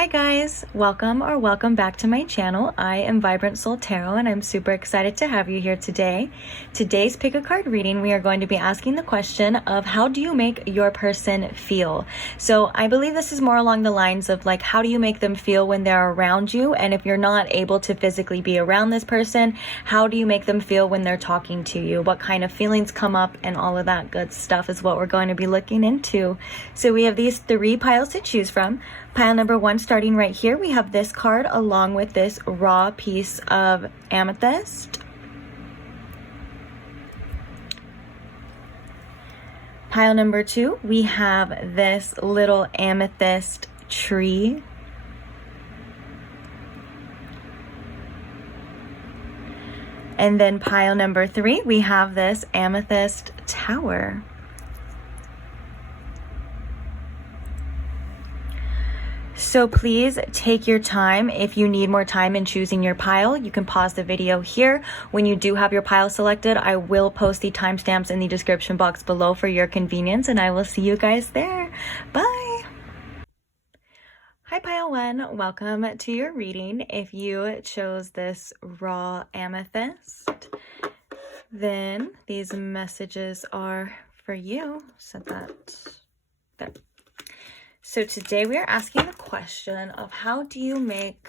Hi guys, welcome back to my channel. I am Vibrant Soul Tarot and I'm super excited to have you here today. Today's pick a card reading, we are going to be asking the question of how do you make your person feel? So I believe this is more along the lines of like, how do you make them feel when they're around you? And if you're not able to physically be around this person, how do you make them feel when they're talking to you? What kind of feelings come up and all of that good stuff is what we're going to be looking into. So we have these 3 piles to choose from. Pile number 1, starting right here, we have this card along with this raw piece of amethyst. Pile number 2, we have this little amethyst tree. And then pile number 3, we have this amethyst tower. So please take your time. If you need more time in choosing your pile, you can pause the video here. When you do have your pile selected, I will post the timestamps in the description box below for your convenience, and I will see you guys there. Bye! Hi pile 1, welcome to your reading. If you chose this raw amethyst, then these messages are for you. Set that there. So today we are asking the question of how do you make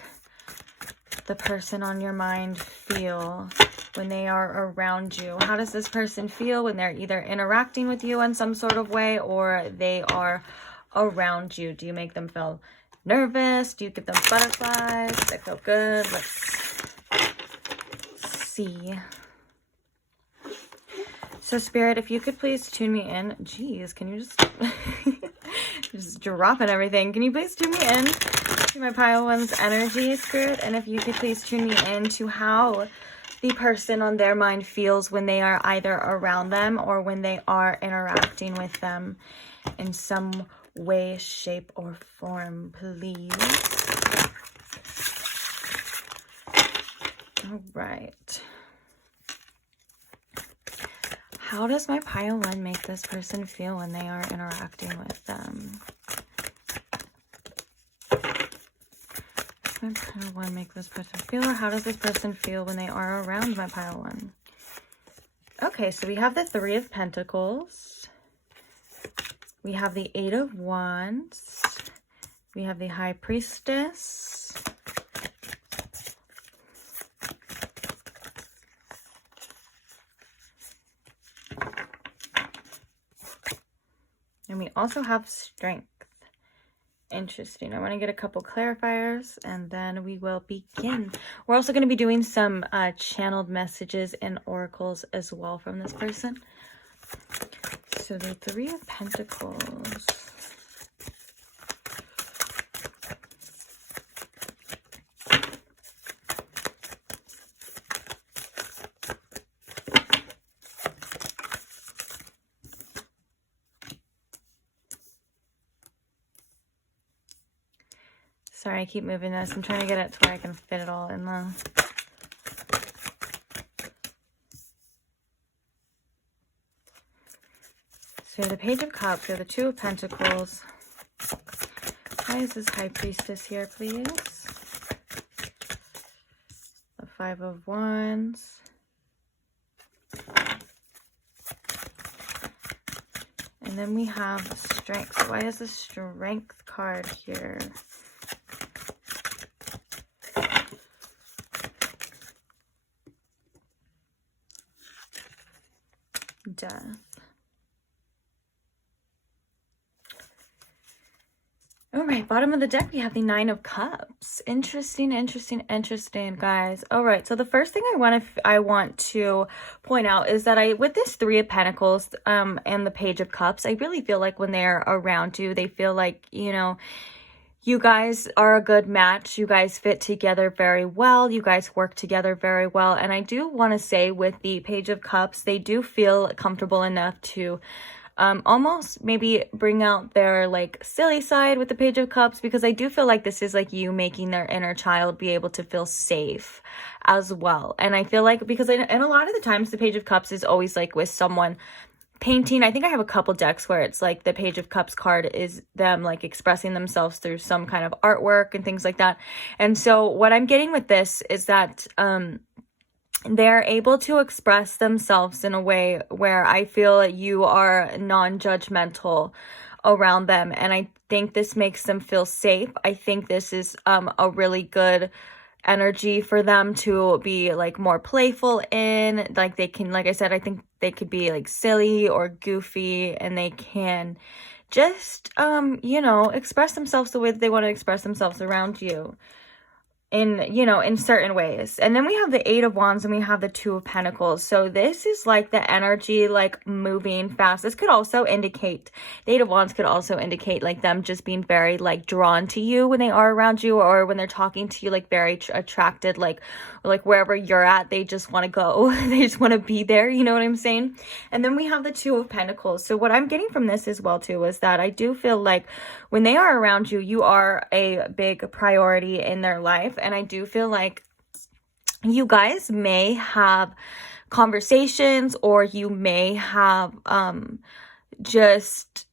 the person on your mind feel when they are around you? How does this person feel when they're either interacting with you in some sort of way or they are around you? Do you make them feel nervous? Do you give them butterflies? Do they feel good? Let's see. So Spirit, if you could please tune me in. Jeez, can you just... just dropping everything. Can you please tune me in to my pile 1's energy, Spirit? And if you could please tune me in to how the person on their mind feels when they are either around them or when they are interacting with them in some way, shape, or form, please. All right. How does my pile 1 make this person feel when they are interacting with them? Does my pile 1 make this person feel, or how does this person feel when they are around my pile 1? Okay, so we have the 3 of Pentacles. We have the 8 of Wands. We have the High Priestess. And we also have Strength. Interesting. I want to get a couple clarifiers and then we will begin. We're also going to be doing some channeled messages and oracles as well from this person. So the 3 of Pentacles. Sorry, I keep moving this. I'm trying to get it to where I can fit it all in the... So the Page of Cups, we have the 2 of Pentacles. Why is this High Priestess here, please? The 5 of Wands. And then we have Strength. So why is the Strength card here? Death. All right, bottom of the deck, we have the 9 of Cups. Interesting, guys. All right, so the first thing I want to point out is that with this 3 of Pentacles and the Page of Cups, I really feel like when they're around you, they feel like, you know, you guys are a good match. You guys fit together very well. You guys work together very well. And I do want to say with the Page of Cups, they do feel comfortable enough to almost maybe bring out their like silly side with the Page of Cups, because I do feel like this is like you making their inner child be able to feel safe as well. And I feel like because and a lot of the times the Page of Cups is always like with someone painting. I think I have a couple decks where it's like the Page of Cups card is them like expressing themselves through some kind of artwork and things like that. And so what I'm getting with this is that they're able to express themselves in a way where I feel you are non-judgmental around them, and I think this makes them feel safe. I think this is a really good energy for them to be like more playful in. Like they can, like I said, I think they could be like silly or goofy, and they can just you know, express themselves the way that they want to express themselves around you in, you know, in certain ways. And then we have the Eight of Wands and we have the Two of Pentacles. So this is like the energy like moving fast. This could also indicate, the Eight of Wands could also indicate like them just being very like drawn to you when they are around you, or when they're talking to you, like very attracted, like wherever you're at, they just want to go. They just want to be there, you know what I'm saying? And then we have the Two of Pentacles. So what I'm getting from this as well too is that I do feel like when they are around you, you are a big priority in their life. And I do feel like you guys may have conversations, or you may have just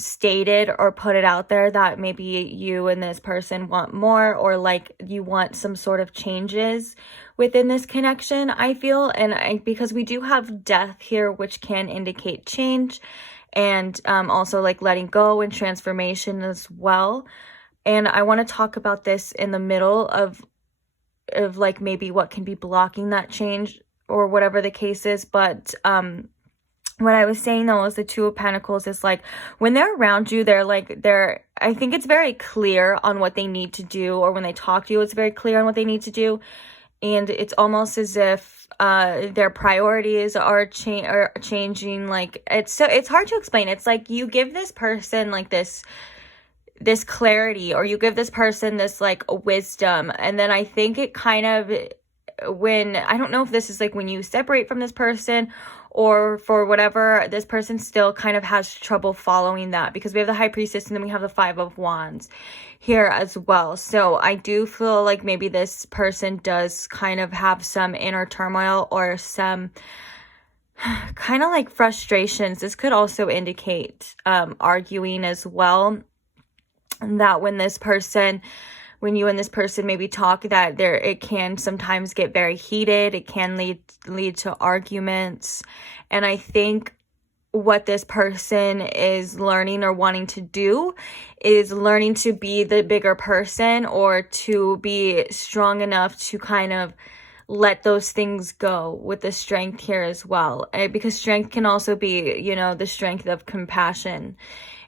stated or put it out there that maybe you and this person want more, or like you want some sort of changes within this connection, I feel. And because we do have death here, which can indicate change, and also like letting go and transformation as well. And I want to talk about this in the middle of like maybe what can be blocking that change or whatever the case is. But what I was saying though is the Two of Pentacles is like when they're around you, I think it's very clear on what they need to do, or when they talk to you, it's very clear on what they need to do. And it's almost as if their priorities are changing. Like it's hard to explain. It's like you give this person like this clarity, or you give this person this like wisdom, and then I think it kind of, when I don't know if this is like when you separate from this person, or for whatever, this person still kind of has trouble following that, because we have the High Priestess and then we have the Five of Wands here as well. So I do feel like maybe this person does kind of have some inner turmoil or some kind of like frustrations. This could also indicate arguing as well. That when you and this person maybe talk, that it can sometimes get very heated. It can lead to arguments. And I think what this person is learning or wanting to do is learning to be the bigger person, or to be strong enough to kind of let those things go, with the strength here as well. Because strength can also be, you know, the strength of compassion.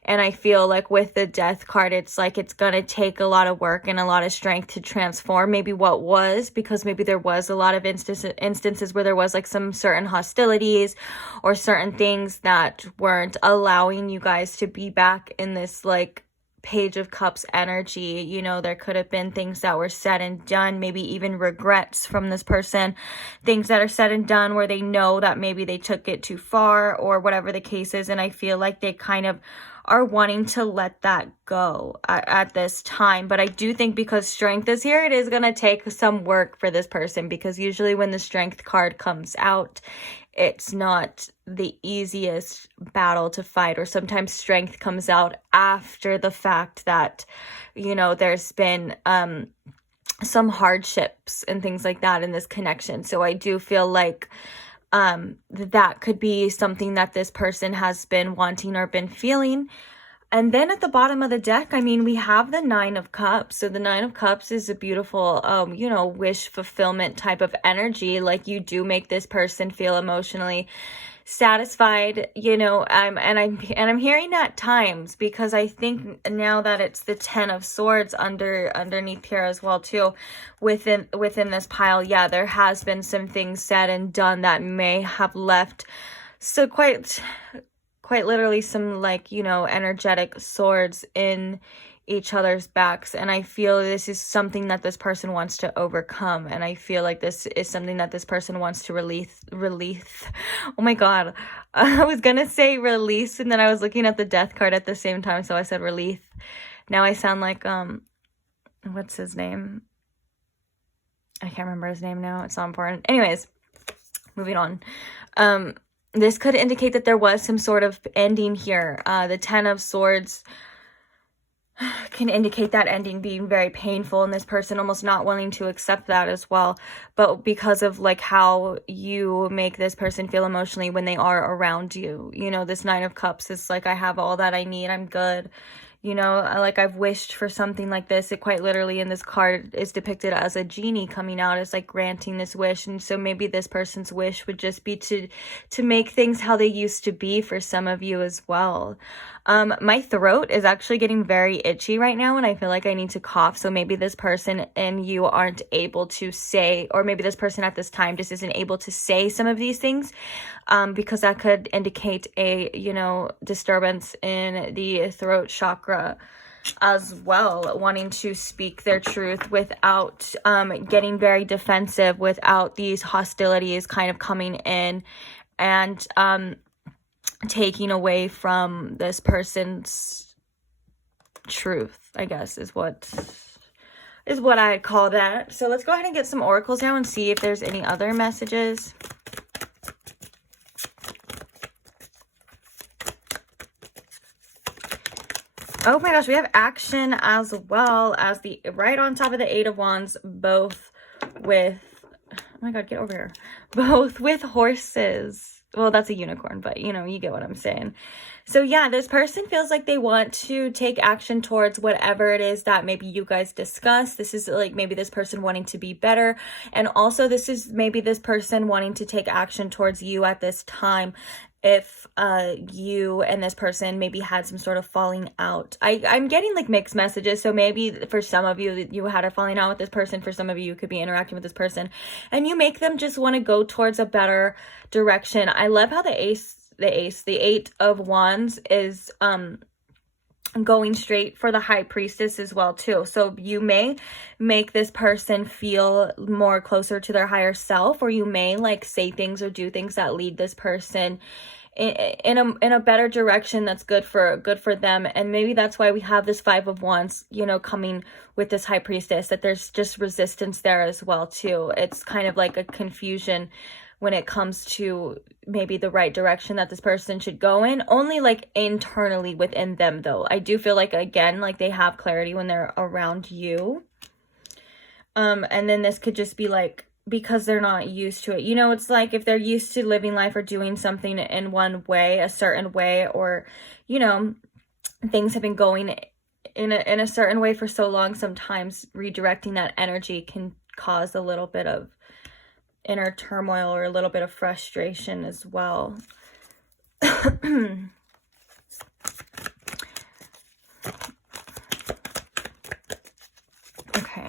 And I feel like with the Death card, it's like it's going to take a lot of work and a lot of strength to transform maybe what was, because maybe there was a lot of instances where there was like some certain hostilities or certain things that weren't allowing you guys to be back in this like Page of Cups energy. You know, there could have been things that were said and done, maybe even regrets from this person, things that are said and done where they know that maybe they took it too far, or whatever the case is. And I feel like they kind of are wanting to let that go at this time. But I do think because strength is here, it is going to take some work for this person, because usually when the Strength card comes out, it's not the easiest battle to fight, or sometimes strength comes out after the fact that, you know, there's been some hardships and things like that in this connection. So I do feel like that could be something that this person has been wanting or been feeling. And then at the bottom of the deck, I mean, we have the Nine of Cups. So the Nine of Cups is a beautiful, you know, wish fulfillment type of energy. Like you do make this person feel emotionally satisfied, you know. I'm hearing at times, because I think now that it's the Ten of Swords underneath here as well too, within this pile, yeah, there has been some things said and done that may have left so quite literally some, like, you know, energetic swords in each other's backs. And I feel this is something that this person wants to overcome, and I feel like this is something that this person wants to release. Oh my god, I was gonna say release, and then I was looking at the Death card at the same time, so I said release. Now I sound like what's his name? I can't remember his name now. It's not important. Anyways, moving on. this could indicate that there was some sort of ending here. The Ten of Swords can indicate that ending being very painful and this person almost not willing to accept that as well. But because of like how you make this person feel emotionally when they are around you, you know, this Nine of Cups is like, I have all that I need, I'm good. You know, like I've wished for something like this. It quite literally in this card is depicted as a genie coming out as like granting this wish. And so maybe this person's wish would just be to make things how they used to be for some of you as well. My throat is actually getting very itchy right now and I feel like I need to cough. So maybe this person and you aren't able to say, or maybe this person at this time just isn't able to say some of these things, because that could indicate a, you know, disturbance in the throat chakra as well, wanting to speak their truth without getting very defensive, without these hostilities kind of coming in and taking away from this person's truth, I guess is what I'd call that. So let's go ahead and get some oracles now and see if there's any other messages. Oh my gosh, we have action as well as the right on top of the Eight of Wands, both with, oh my god, get over here, both with horses. Well, that's a unicorn, but you know, you get what I'm saying. So yeah, this person feels like they want to take action towards whatever it is that maybe you guys discuss. This is like maybe this person wanting to be better. And also this is maybe this person wanting to take action towards you at this time. If you and this person maybe had some sort of falling out. I'm getting like mixed messages. So maybe for some of you, you had a falling out with this person. For some of you could be interacting with this person. And you make them just want to go towards a better direction. I love how the Eight of Wands is going straight for the High Priestess as well too. So you may make this person feel more closer to their higher self, or you may like say things or do things that lead this person in a better direction that's good for them. And maybe that's why we have this Five of Wands, you know, coming with this High Priestess, that there's just resistance there as well too. It's kind of like a confusion when it comes to maybe the right direction that this person should go in, only like internally within them though. I do feel like, again, like they have clarity when they're around you. And then this could just be like, because they're not used to it. You know, it's like if they're used to living life or doing something in one way, a certain way, or, you know, things have been going in a certain way for so long, sometimes redirecting that energy can cause a little bit of inner turmoil or a little bit of frustration as well. Okay.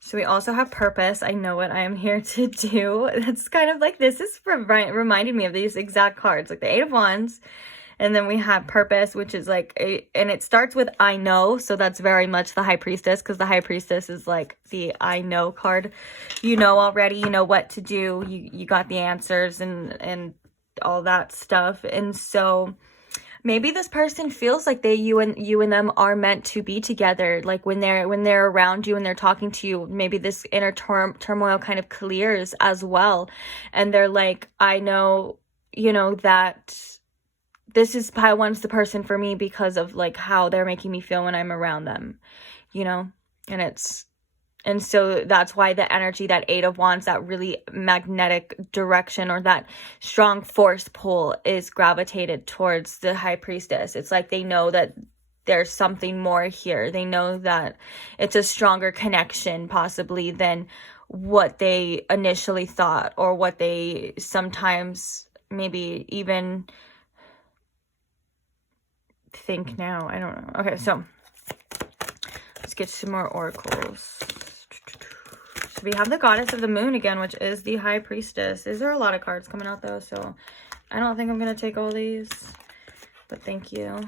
So we also have purpose. I know what I am here to do. That's kind of like, this is reminding me of these exact cards, like the Eight of Wands. And then we have purpose, which is like, and it starts with I know. So that's very much the High Priestess, because the High Priestess is like the I know card. You know already, you know what to do. You got the answers and all that stuff. And so maybe this person feels like you and them are meant to be together. Like when they're around you and they're talking to you, maybe this inner turmoil kind of clears as well. And they're like, I know, you know, that this is probably one's the person for me because of like how they're making me feel when I'm around them, you know. And so that's why the energy, that Eight of Wands, that really magnetic direction or that strong force pull is gravitated towards the High Priestess. It's like they know that there's something more here. They know that it's a stronger connection possibly than what they initially thought, or what they sometimes maybe even think now. I don't know. Okay, so let's get some more oracles. So we have the Goddess of the Moon again, which is the High Priestess. These are a lot of cards coming out though, so I don't think I'm going to take all these, but thank you.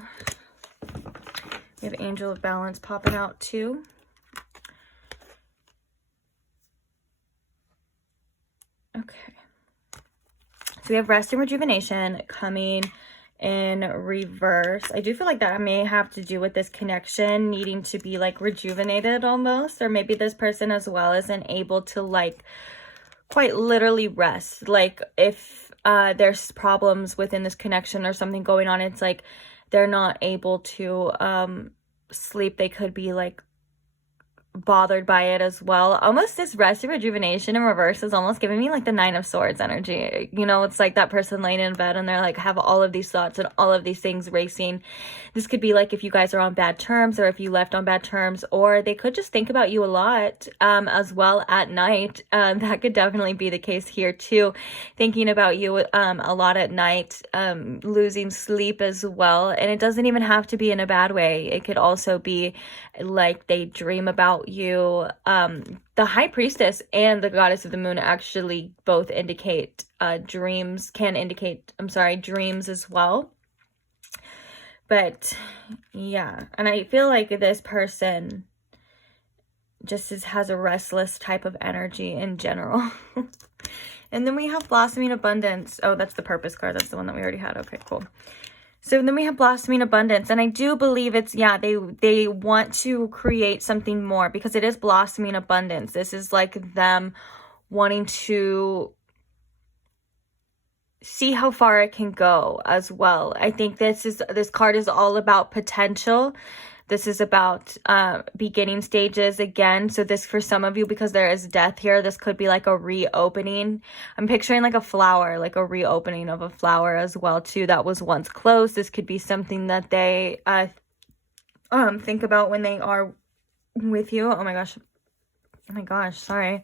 We have Angel of Balance popping out too. Okay. So we have Rest and Rejuvenation coming in reverse. I do feel like that may have to do with this connection needing to be like rejuvenated almost, or maybe this person as well isn't able to like quite literally rest. Like if there's problems within this connection or something going on. It's like they're not able to sleep. They could be like bothered by it as well. Almost this rest and rejuvenation in reverse is almost giving me like the Nine of Swords energy. You know, it's like that person laying in bed and they're like have all of these thoughts and all of these things racing. This could be like if you guys are on bad terms, or if you left on bad terms, or they could just think about you a lot as well at night. That could definitely be the case here too. Thinking about you a lot at night, losing sleep as well. And it doesn't even have to be in a bad way. It could also be like they dream about you. The High Priestess and the Goddess of the Moon actually both indicate dreams as well. But yeah, and I feel like this person just has a restless type of energy in general. And then we have Blossoming Abundance. Oh, that's the Purpose card. That's the one that we already had. Okay, cool. So then we have Blossoming Abundance, and I do believe it's, yeah, they want to create something more, because it is Blossoming Abundance. This is like them wanting to see how far it can go as well. I think this card is all about potential. This is about beginning stages again. So this, for some of you, because there is death here, this could be like a reopening. I'm picturing like a flower, like a reopening of a flower as well too, that was once closed. This could be something that they think about when they are with you. Oh my gosh, sorry.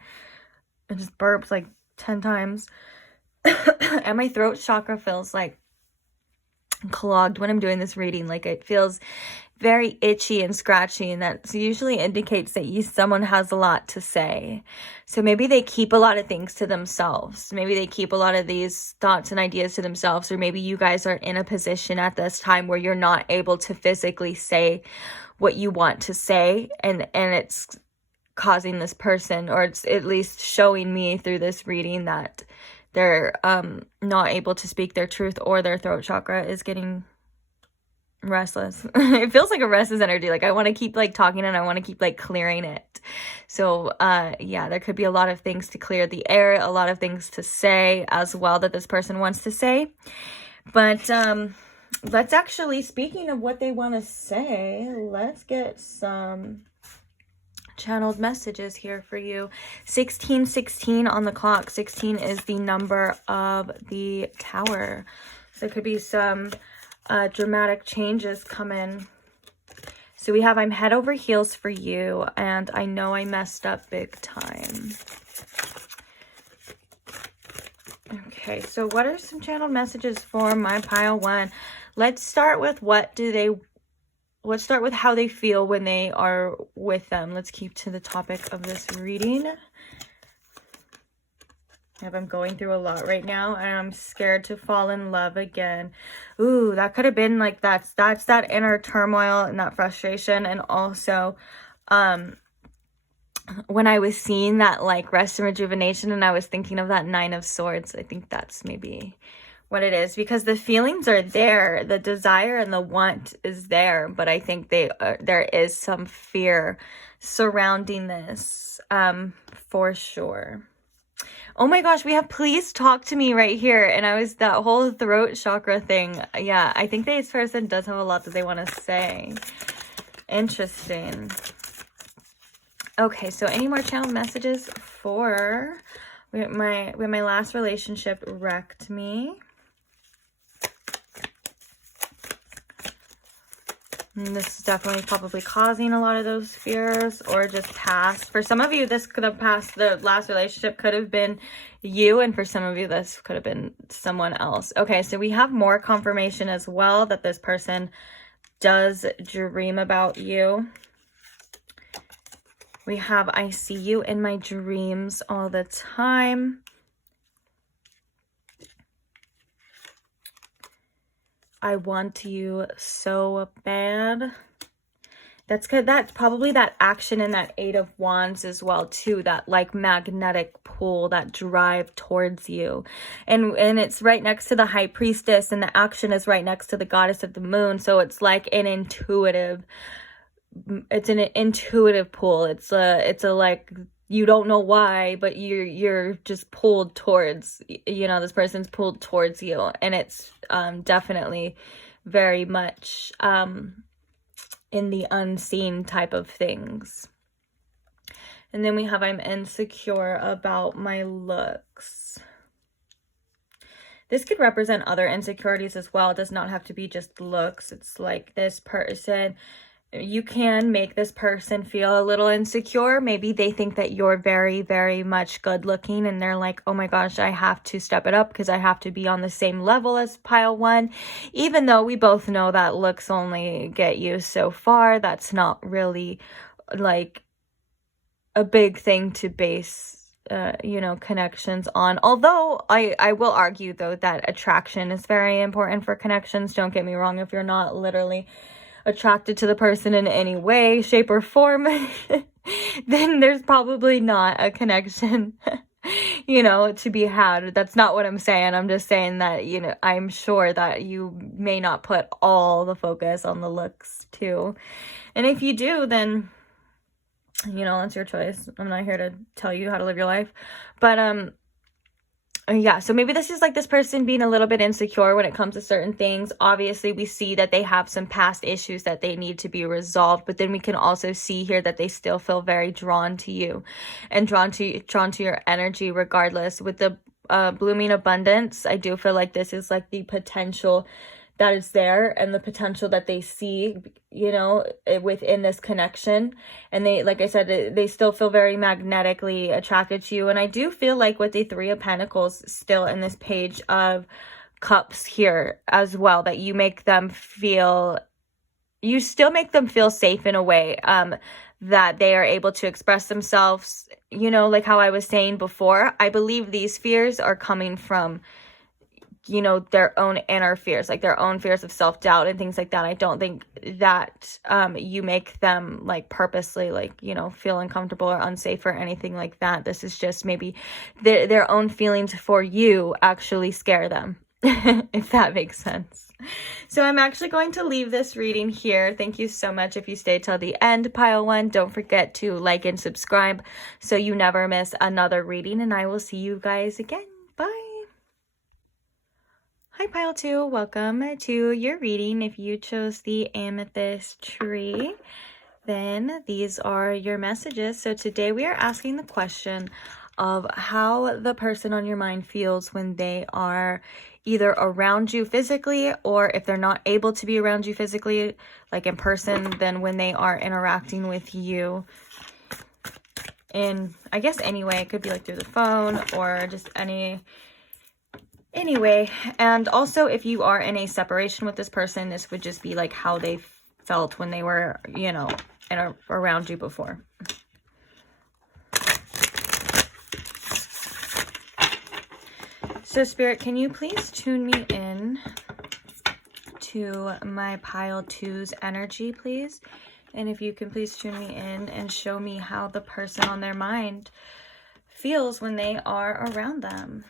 I just burped like 10 times. And my throat chakra feels like clogged when I'm doing this reading. Like it feels very itchy and scratchy, and that usually indicates that someone has a lot to say. So maybe they keep a lot of things to themselves. Maybe they keep a lot of these thoughts and ideas to themselves, or maybe you guys are in a position at this time where you're not able to physically say what you want to say, and it's causing this person, or it's at least showing me through this reading, that they're not able to speak their truth, or their throat chakra is getting restless. It feels like a restless energy. Like I want to keep like talking, and I want to keep like clearing it. So yeah, there could be a lot of things to clear the air, a lot of things to say as well that this person wants to say. But let's actually, speaking of what they want to say, let's get some channeled messages here for you. 1616 on the clock. 16 is the number of the Tower. So there could be some dramatic changes coming. So we have, I'm head over heels for you, and I know I messed up big time. Okay, so what are some channeled messages for my pile one? Let's start with let's start with how they feel when they are with them. Let's keep to the topic of this reading. I'm going through a lot right now, and I'm scared to fall in love again. Ooh, that could have been like, that's that inner turmoil and that frustration. And also, when I was seeing that like rest and rejuvenation, and I was thinking of that Nine of Swords, I think that's maybe what it is, because the feelings are there, the desire and the want is there, but I think there is some fear surrounding this, for sure. Oh my gosh, we have please talk to me right here. And that whole throat chakra thing. Yeah, I think this person does have a lot that they want to say. Interesting. Okay, so any more channel messages for my last relationship wrecked me. And this is definitely probably causing a lot of those fears, or just past. For some of you, this could have passed. The last relationship could have been you, and for some of you, this could have been someone else. Okay, so we have more confirmation as well that this person does dream about you. We have, I see you in my dreams all the time. I want you so bad. That's good. That's probably that action in that Eight of Wands as well too. That like magnetic pull, that drive towards you. And it's right next to the High Priestess, and the action is right next to the Goddess of the Moon. So it's like an intuitive pull. It's a like you don't know why, but you're just pulled towards, you know, this person's pulled towards you, and it's definitely very much in the unseen type of things. And then we have, I'm insecure about my looks. This could represent other insecurities as well. It does not have to be just looks. It's like this person, you can make this person feel a little insecure. Maybe they think that you're very, very much good looking, and they're like, oh my gosh, I have to step it up because I have to be on the same level as pile one. Even though we both know that looks only get you so far, that's not really like a big thing to base you know, connections on. Although I will argue though that attraction is very important for connections. Don't get me wrong. If you're not literally attracted to the person in any way, shape, or form, then there's probably not a connection you know, to be had. That's not what I'm saying. I'm just saying that, you know, I'm sure that you may not put all the focus on the looks too. And if you do, then, you know, that's your choice. I'm not here to tell you how to live your life. But yeah, so maybe this is like this person being a little bit insecure when it comes to certain things. Obviously, we see that they have some past issues that they need to be resolved, but then we can also see here that they still feel very drawn to you and drawn to your energy regardless. With the blooming abundance, I do feel like this is like the potential that is there and the potential that they see, you know, within this connection. And they, like I said, they still feel very magnetically attracted to you. And I do feel like with the Three of Pentacles still in this Page of Cups here as well, that you make them feel, you still make them feel safe in a way, that they are able to express themselves, you know, like how I was saying before. I believe these fears are coming from, you know, their own inner fears, like their own fears of self-doubt and things like that. I don't think that you make them like purposely, like, you know, feel uncomfortable or unsafe or anything like that. This is just maybe their own feelings for you actually scare them, if that makes sense. So I'm actually going to leave this reading here. Thank you so much if you stayed till the end, pile one. Don't forget to like and subscribe so you never miss another reading, and I will see you guys again. Bye. Hi pile 2, welcome to your reading. If you chose the amethyst tree, then these are your messages. So today we are asking the question of how the person on your mind feels when they are either around you physically, or if they're not able to be around you physically, like in person, then when they are interacting with you. And I guess anyway, it could be like through the phone or just anyway. And also if you are in a separation with this person, this would just be like how they felt when they were, you know, around you before. So Spirit, can you please tune me in to my pile 2's energy, please? And if you can please tune me in and show me how the person on their mind feels when they are around them.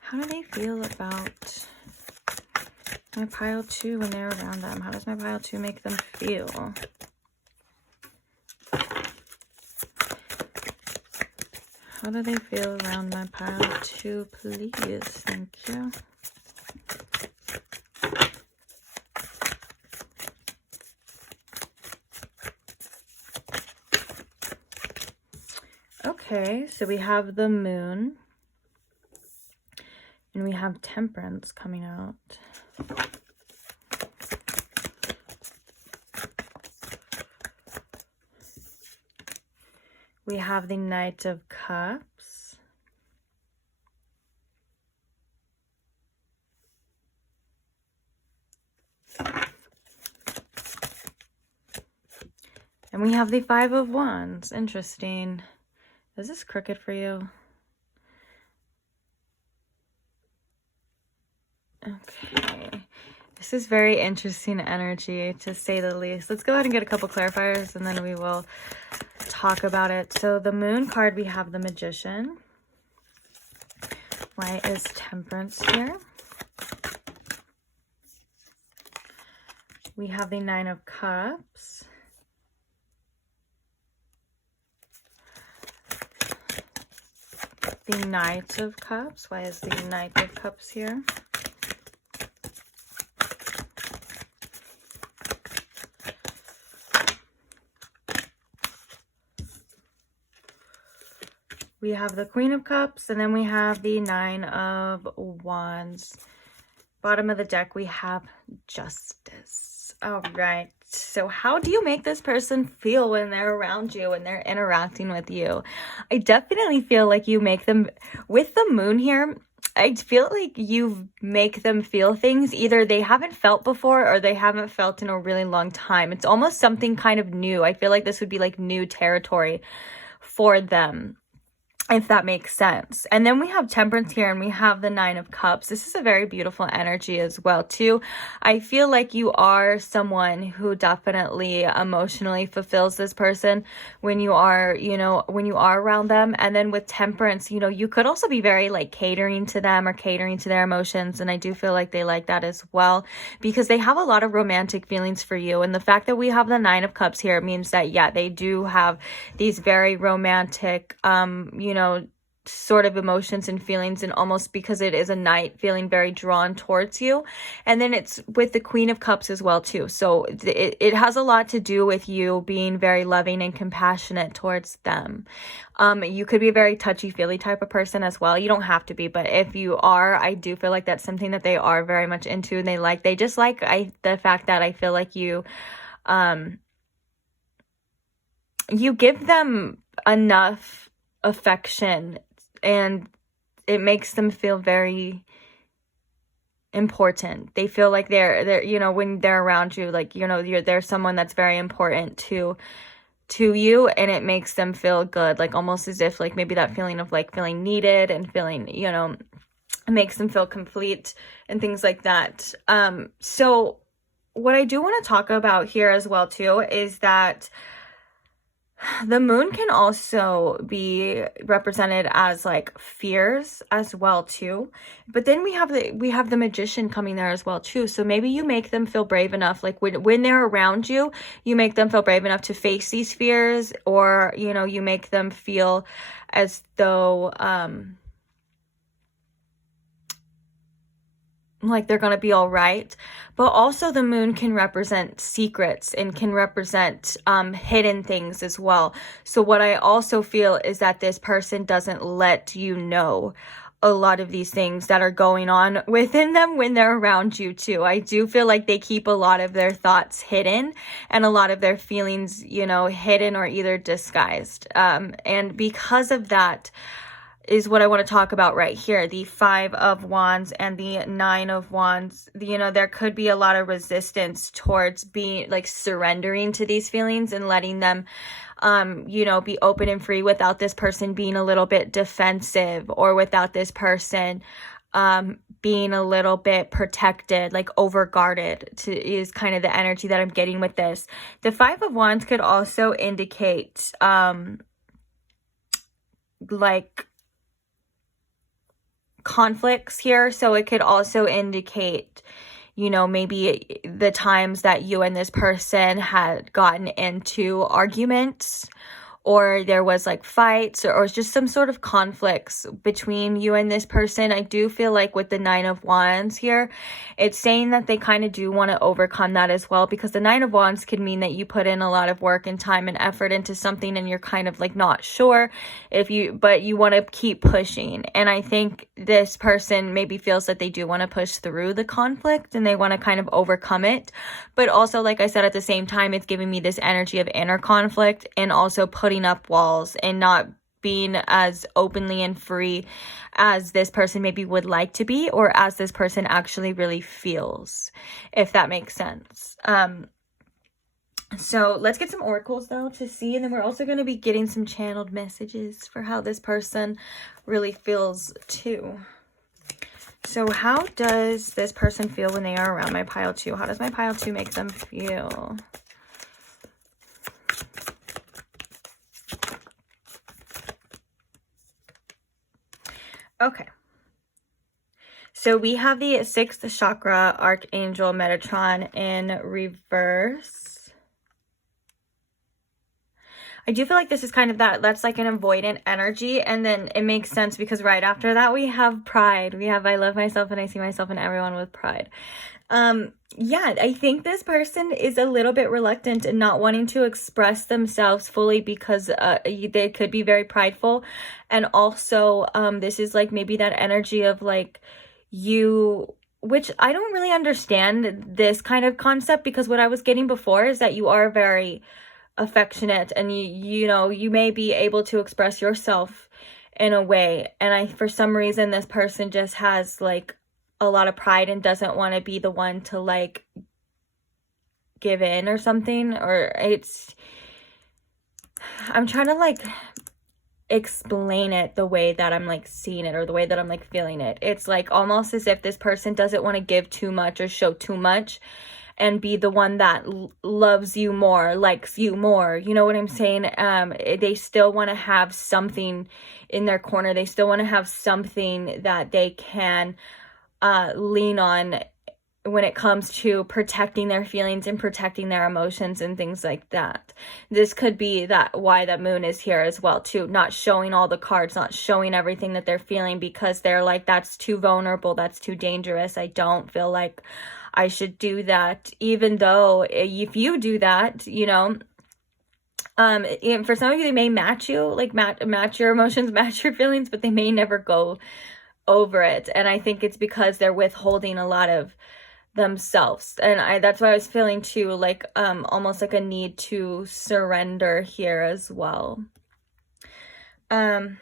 How do they feel about my pile 2 when they're around them? How does my pile 2 make them feel? How do they feel around my pile 2, please? Thank you. Okay, so we have the moon. And we have Temperance coming out. We have the Knight of Cups. And we have the Five of Wands. Interesting. Is this crooked for you? Okay, this is very interesting energy, to say the least. Let's go ahead and get a couple clarifiers and then we will talk about it. So the moon card, we have the Magician. Why is Temperance here? We have the Nine of Cups. The Knight of Cups. Why is the Knight of Cups here? We have the Queen of Cups, and then we have the Nine of Wands. Bottom of the deck, we have Justice. All right. So how do you make this person feel when they're around you and they're interacting with you? I definitely feel like you make them, with the Moon here, I feel like you make them feel things either they haven't felt before or they haven't felt in a really long time. It's almost something kind of new. I feel like this would be like new territory for them, if that makes sense. And then we have Temperance here, and we have the Nine of Cups. This is a very beautiful energy as well too. I feel like you are someone who definitely emotionally fulfills this person when you are, you know, when you are around them. And then with Temperance, you know, you could also be very like catering to them or catering to their emotions, and I do feel like they like that as well, because they have a lot of romantic feelings for you. And the fact that we have the Nine of Cups here means that, yeah, they do have these very romantic you know, sort of emotions and feelings, and almost because it is a knight, feeling very drawn towards you. And then it's with the Queen of Cups as well too. So it has a lot to do with you being very loving and compassionate towards them. You could be a very touchy-feely type of person as well. You don't have to be, but if you are, I do feel like that's something that they are very much into, and they just like the fact that I feel like you give them enough affection, and it makes them feel very important. They feel like they're you know, when they're around you, like, you know, they're someone that's very important to you, and it makes them feel good, like almost as if like maybe that feeling of like feeling needed and feeling, you know, it makes them feel complete and things like that. So what I do want to talk about here as well too is that the Moon can also be represented as like fears as well too. But then we have the Magician coming there as well too. So maybe you make them feel brave enough, like when they're around you, you make them feel brave enough to face these fears, or, you know, you make them feel as though like they're gonna be all right. But also the Moon can represent secrets and can represent hidden things as well. So what I also feel is that this person doesn't let you know a lot of these things that are going on within them when they're around you too. I do feel like they keep a lot of their thoughts hidden, and a lot of their feelings, you know, hidden or either disguised. And because of that is what I want to talk about right here. The Five of Wands and the Nine of Wands, you know, there could be a lot of resistance towards being like surrendering to these feelings and letting them, you know, be open and free without this person being a little bit defensive, or without this person, being a little bit protected, like over guarded, is kind of the energy that I'm getting with this. The Five of Wands could also indicate, like conflicts here. So it could also indicate, you know, maybe the times that you and this person had gotten into arguments, or there was like fights, or just some sort of conflicts between you and this person. I do feel like with the Nine of Wands here, it's saying that they kind of do want to overcome that as well, because the Nine of Wands could mean that you put in a lot of work and time and effort into something, and you're kind of like not sure but you want to keep pushing. And I think this person maybe feels that they do want to push through the conflict, and they want to kind of overcome it. But also, like I said, at the same time, it's giving me this energy of inner conflict, and also putting up walls and not being as openly and free as this person maybe would like to be, or as this person actually really feels, if that makes sense. So let's get some oracles though to see, and then we're also going to be getting some channeled messages for how this person really feels too. So how does this person feel when they are around my pile 2? How does my pile 2 make them feel? Okay. So we have the 6th chakra, Archangel Metatron in reverse. I do feel like this is kind of that's like an avoidant energy. And then it makes sense because right after that, we have pride. We have, I love myself and I see myself in everyone with pride. Yeah, I think this person is a little bit reluctant and not wanting to express themselves fully because they could be very prideful. And also, this is like maybe that energy of like you, which I don't really understand this kind of concept, because what I was getting before is that you are very affectionate and you know, you may be able to express yourself in a way. And for some reason, this person just has like a lot of pride and doesn't want to be the one to like give in or something. Or I'm trying to like explain it the way that I'm like seeing it or the way that I'm like feeling it. It's like almost as if this person doesn't want to give too much or show too much and be the one that loves you more, likes you more. You know what I'm saying? They still want to have something in their corner. They still want to have something that they can lean on when it comes to protecting their feelings and protecting their emotions and things like that. This could be why that moon is here as well too, not showing all the cards, not showing everything that they're feeling, because they're like, that's too vulnerable, that's too dangerous. I don't feel like I should do that, even though if you do that, you know, for some of you, they may match you, like match your emotions, match your feelings, but they may never go over it. And I think it's because they're withholding a lot of themselves. And that's why I was feeling too, like almost like a need to surrender here as well. But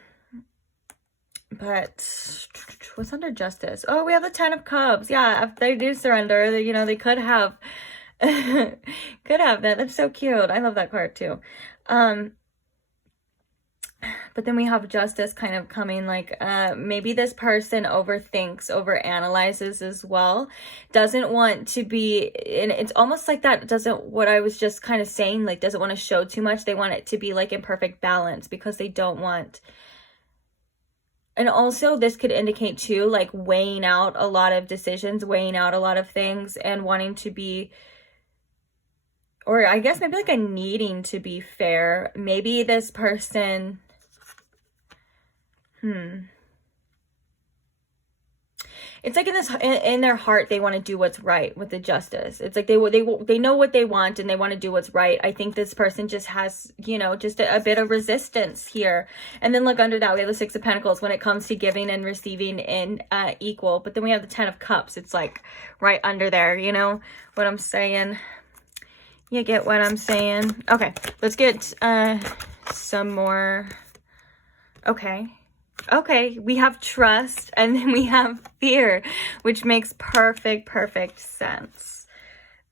what's under justice? Oh, we have the 10 of Cups. Yeah, if they do surrender, you know, they could have that. That's so cute. I love that card too. But then we have justice kind of coming, like maybe this person overthinks, overanalyzes as well, doesn't want to be, and it's almost like that doesn't, what I was just kind of saying, like doesn't want to show too much. They want it to be like in perfect balance because they don't want. And also this could indicate too, like weighing out a lot of decisions, weighing out a lot of things and wanting to be, or I guess maybe like a needing to be fair. Maybe this person, it's like in their heart, they want to do what's right with the justice. It's like they know what they want and they want to do what's right. I think this person just has, you know, just a bit of resistance here. And then look under that, we have the 6 of Pentacles when it comes to giving and receiving in equal. But then we have the 10 of Cups. It's like right under there, you know what I'm saying? You get what I'm saying? Okay, let's get some more. Okay, we have trust and then we have fear, which makes perfect sense.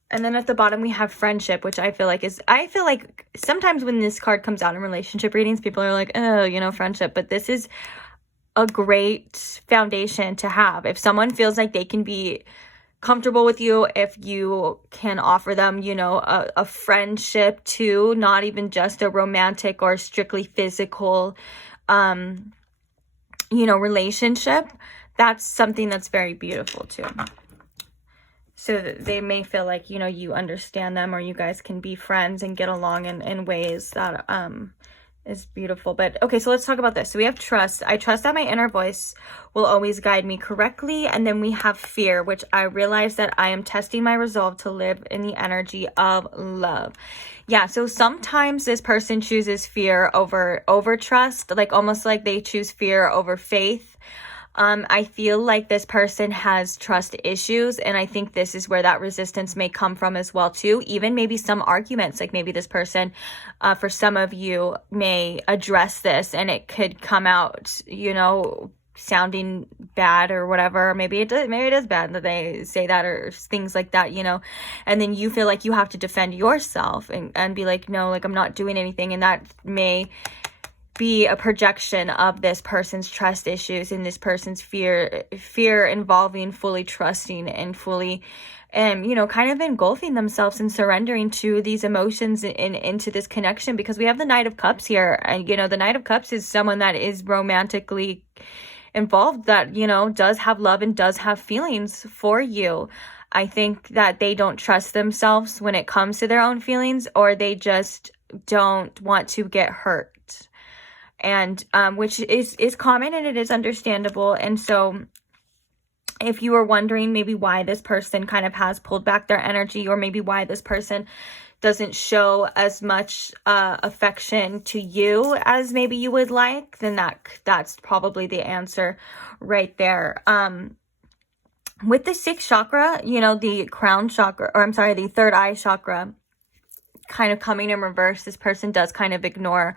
And then at the bottom we have friendship, which I feel like sometimes when this card comes out in relationship readings, people are like, oh, you know, friendship. But this is a great foundation to have. If someone feels like they can be comfortable with you, if you can offer them, you know, a friendship too, not even just a romantic or strictly physical you know, relationship, that's something that's very beautiful too. So that they may feel like, you know, you understand them or you guys can be friends and get along in ways that is beautiful. But okay, so let's talk about this. So we have trust. I trust that my inner voice will always guide me correctly. And then we have fear, which I realize that I am testing my resolve to live in the energy of love. Yeah, so sometimes this person chooses fear over trust, like almost like they choose fear over faith. I feel like this person has trust issues, and I think this is where that resistance may come from as well too. Even maybe some arguments, like maybe this person, for some of you, may address this and it could come out, you know, sounding bad or whatever. Maybe it is bad that they say that or things like that, you know, and then you feel like you have to defend yourself and be like, no, like I'm not doing anything. And that may be a projection of this person's trust issues and this person's fear involving fully trusting and fully you know, kind of engulfing themselves and surrendering to these emotions and into this connection, because we have the Knight of Cups here. And you know, the Knight of Cups is someone that is romantically involved that, you know, does have love and does have feelings for you. I think that they don't trust themselves when it comes to their own feelings, or they just don't want to get hurt. And which is common, and it is understandable. And so if you were wondering maybe why this person kind of has pulled back their energy, or maybe why this person doesn't show as much affection to you as maybe you would like, then that's probably the answer right there. With the sixth chakra, you know, the crown chakra, or I'm sorry, the third eye chakra kind of coming in reverse, this person does kind of ignore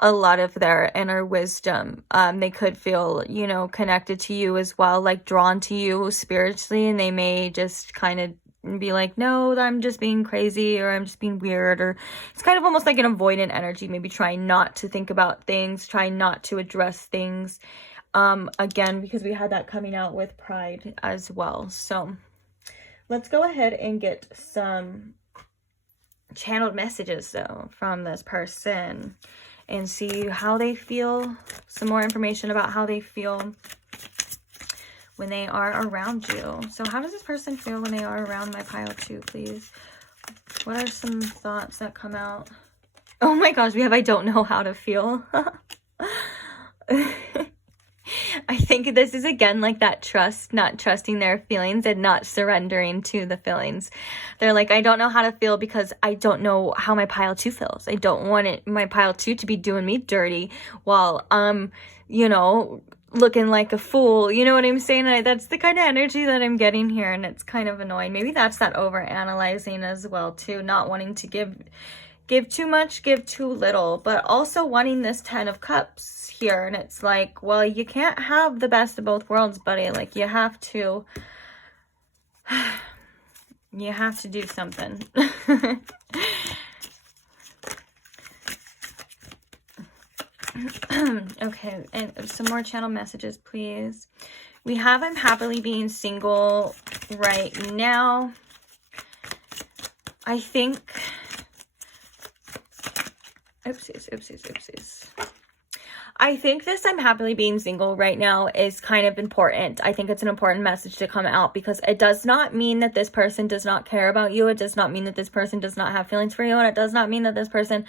a lot of their inner wisdom. They could feel, you know, connected to you as well, like drawn to you spiritually, and they may just kind of be like, no, I'm just being crazy, or I'm just being weird, or it's kind of almost like an avoidant energy, maybe trying not to think about things, trying not to address things. Again, because we had that coming out with pride as well. So let's go ahead and get some channeled messages though from this person and see how they feel, some more information about how they feel when they are around you. So how does this person feel when they are around my pile two, please? What are some thoughts that come out? Oh my gosh, we have I don't know how to feel. I think this is again like that trust, not trusting their feelings and not surrendering to the feelings. They're like, I don't know how to feel because I don't know how my pile two feels. I don't want my pile two to be doing me dirty while you know, looking like a fool. You know what I'm saying? That's the kind of energy that I'm getting here, and it's kind of annoying. Maybe that's that over analyzing as well too, not wanting to give too much, give too little, but also wanting this 10 of cups here. And it's like, well, you can't have the best of both worlds, buddy. Like you have to do something. Okay, and some more channel messages, please. We have I'm happily being single right now. I think oopsies. I think this I'm happily being single right now is kind of important. I think it's an important message to come out, because it does not mean that this person does not care about you. It does not mean that this person does not have feelings for you. And it does not mean that this person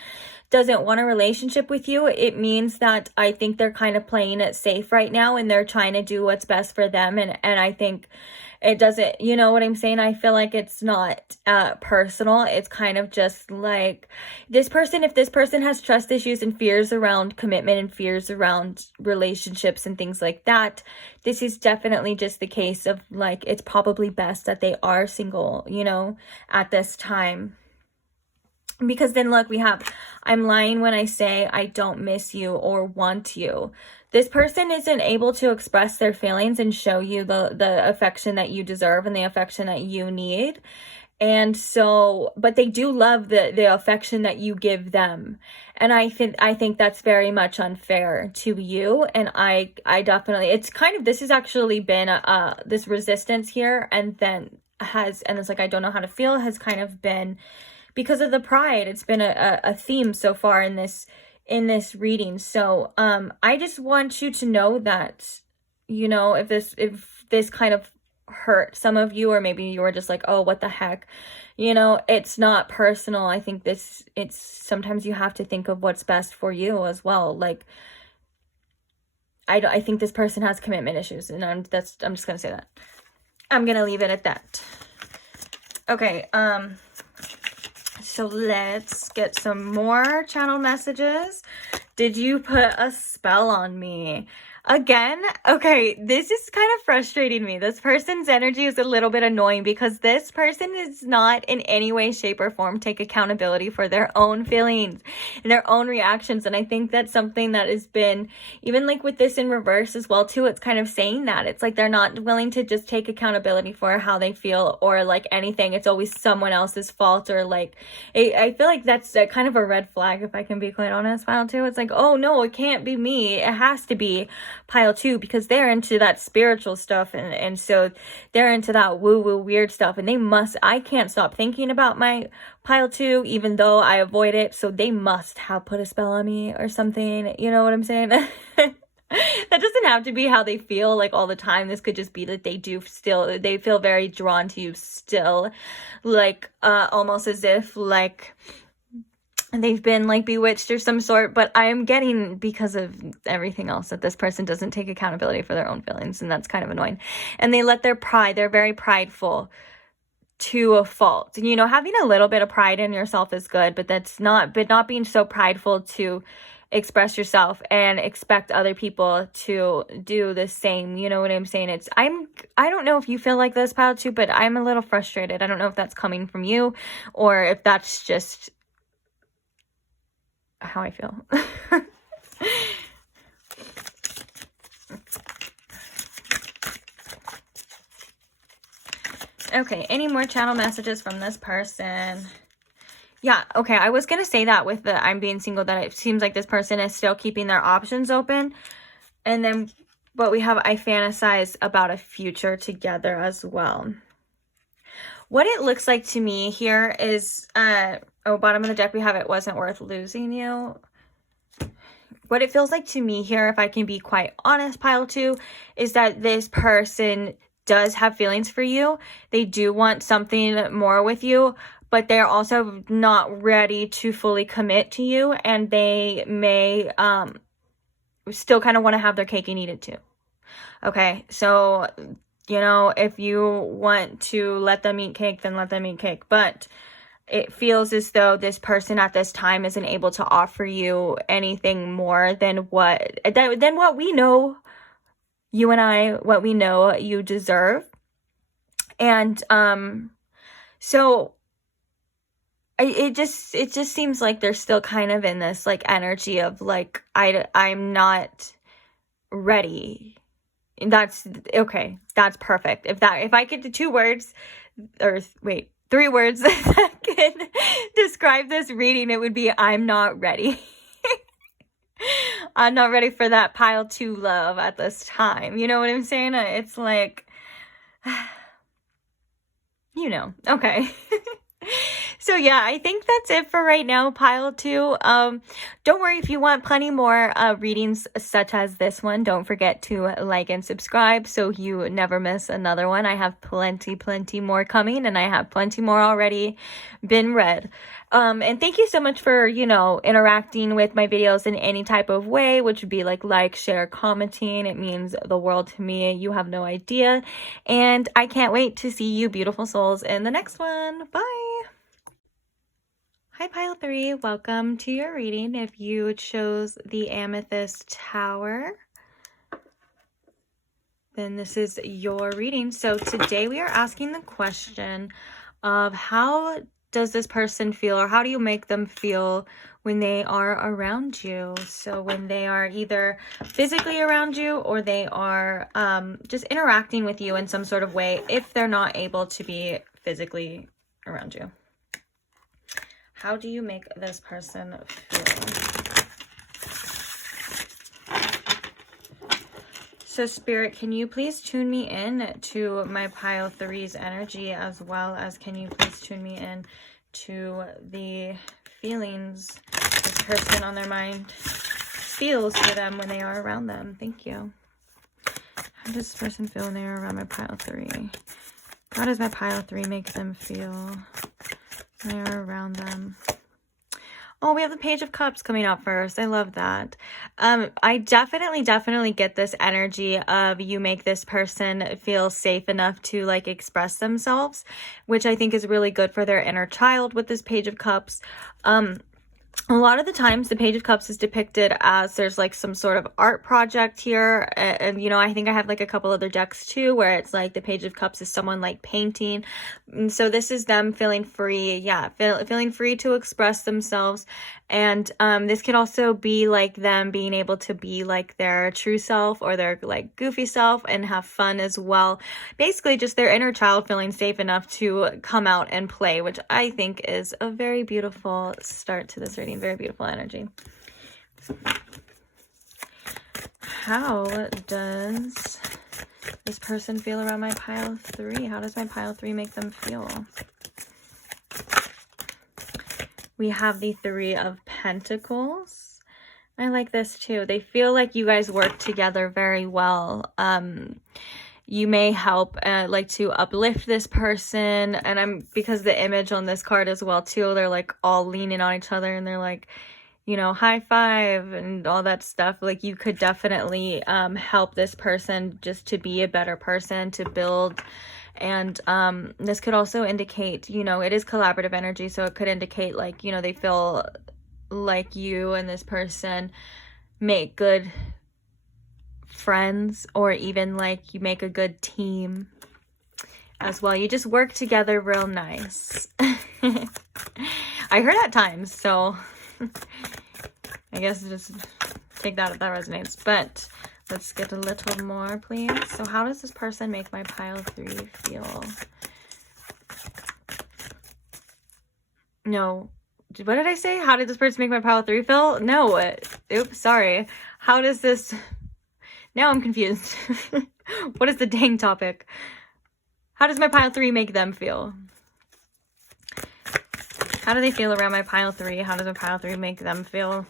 doesn't want a relationship with you. It means that I think they're kind of playing it safe right now, and they're trying to do what's best for them. And I think it doesn't, you know what I'm saying? I feel like it's not personal. It's kind of just like this person, if this person has trust issues and fears around commitment and fears around relationships and things like that, this is definitely just the case of like, it's probably best that they are single, you know, at this time. Because then look, we have, I'm lying when I say I don't miss you or want you. This person isn't able to express their feelings and show you the affection that you deserve and the affection that you need. And so, but they do love the affection that you give them. And I think that's very much unfair to you. And I definitely, it's kind of, this has actually been this resistance here, and then it's like, I don't know how to feel has kind of been because of the pride. It's been a theme so far in this reading. So I just want you to know that, you know, if this kind of hurt some of you, or maybe you were just like, oh, what the heck, you know, it's not personal. I think it's sometimes you have to think of what's best for you as well. Like I think this person has commitment issues, and I'm just gonna say that. I'm gonna leave it at that. Okay, so let's get some more channel messages. Did you put a spell on me? Again, okay, this is kind of frustrating me. This person's energy is a little bit annoying, because this person is not in any way, shape, or form take accountability for their own feelings and their own reactions. And I think that's something that has been, even like with this in reverse as well too, it's kind of saying that. It's like they're not willing to just take accountability for how they feel or like anything. It's always someone else's fault, or like, I feel like that's kind of a red flag, if I can be quite honest, pile two. It's like, oh no, it can't be me. It has to be pile two, because they're into that spiritual stuff, and so they're into that woo-woo weird stuff, and I can't stop thinking about my pile two, even though I avoid it, so they must have put a spell on me or something, you know what I'm saying? That doesn't have to be how they feel like all the time. This could just be that they feel very drawn to you still, like almost as if like they've been like bewitched or some sort. But I am getting, because of everything else, that this person doesn't take accountability for their own feelings, and that's kind of annoying. And they let their pride, they're very prideful to a fault. And, you know, having a little bit of pride in yourself is good, but not being so prideful to express yourself and expect other people to do the same. You know what I'm saying? I don't know if you feel like this, pile 2, but I'm a little frustrated. I don't know if that's coming from you or if that's just how I feel. Okay, any more channel messages from this person? Yeah, okay, I was going to say that with the I'm being single, that it seems like this person is still keeping their options open. And then, but we have I fantasize about a future together as well. What it looks like to me here is, bottom of the deck we have it wasn't worth losing you. What it feels like to me here, if I can be quite honest, pile 2, is that this person does have feelings for you. They do want something more with you, but they're also not ready to fully commit to you, and they may still kind of want to have their cake and eat it too. Okay, so, you know, if you want to let them eat cake, then let them eat cake. But it feels as though this person at this time isn't able to offer you anything more than what we know, you and I, what we know you deserve. And so it just seems like they're still kind of in this like energy of like I'm not ready. And that's okay. That's perfect. If I get to 2 words, or wait, 3 words that can describe this reading, it would be I'm not ready. I'm not ready for that pile 2 love at this time. You know what I'm saying? It's like, you know, okay. So yeah, I think that's it for right now, pile 2. Don't worry, if you want plenty more readings such as this one, don't forget to like and subscribe so you never miss another one. I have plenty more coming, and I have plenty more already been read. And thank you so much for, you know, interacting with my videos in any type of way, which would be like, share, commenting. It means the world to me. You have no idea. And I can't wait to see you beautiful souls in the next one. Bye. Hi, pile 3. Welcome to your reading. If you chose the Amethyst Tower, then this is your reading. So today we are asking the question of how does this person feel, or how do you make them feel when they are around you? So when they are either physically around you, or they are just interacting with you in some sort of way, if they're not able to be physically around you. How do you make this person feel? So Spirit, can you please tune me in to my pile 3's energy, as well as can you please tune me in to the feelings this person on their mind feels for them when they are around them? Thank you. How does this person feel when they are around my pile 3? How does my pile 3 make them feel when they are around them? Oh, we have the Page of Cups coming out first. I love that. I definitely get this energy of you make this person feel safe enough to like express themselves, which I think is really good for their inner child with this Page of Cups. A lot of the times the Page of Cups is depicted as there's like some sort of art project here. And you know, I think I have like a couple other decks too, where it's like the Page of Cups is someone like painting. And so this is them feeling free. Yeah, feeling free to express themselves. And this could also be like them being able to be like their true self or their like goofy self and have fun as well. Basically just their inner child feeling safe enough to come out and play, which I think is a very beautiful start to this reading. Very beautiful energy. How does this person feel around my pile 3? How does my pile 3 make them feel? We have the 3 of Pentacles. I like this too. They feel like you guys work together very well. You may help like to uplift this person, and because the image on this card as well too, they're like all leaning on each other and they're like, you know, high five and all that stuff. Like you could definitely help this person just to be a better person, to build. And this could also indicate, you know, it is collaborative energy, so it could indicate like, you know, they feel like you and this person make good friends, or even like you make a good team as well. You just work together real nice. I heard at times, so I guess just take that if that resonates. But let's get a little more, please. So how does this person make my pile 3 feel? No. What did I say? How did this person make my pile 3 feel? No. Oops, sorry. How does this... Now I'm confused. What is the dang topic? How does my pile 3 make them feel? How do they feel around my pile 3? How does my pile 3 make them feel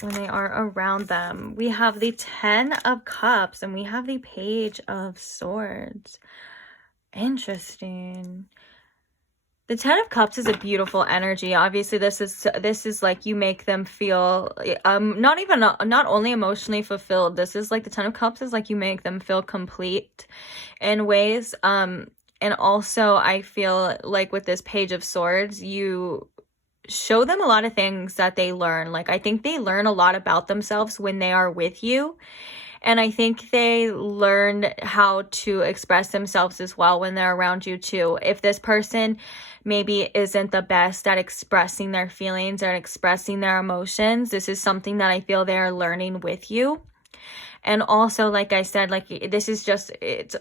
when they are around them? We have the 10 of Cups and we have the Page of Swords. Interesting. The 10 of Cups is a beautiful energy. Obviously, this is like you make them feel not only emotionally fulfilled. This is like the 10 of Cups is like you make them feel complete in ways. And also I feel like with this Page of Swords, you show them a lot of things that they learn. Like I think they learn a lot about themselves when they are with you. And I think they learn how to express themselves as well when they're around you too. If this person maybe isn't the best at expressing their feelings or expressing their emotions, this is something that I feel they're learning with you. And also, like I said, like this is just, it's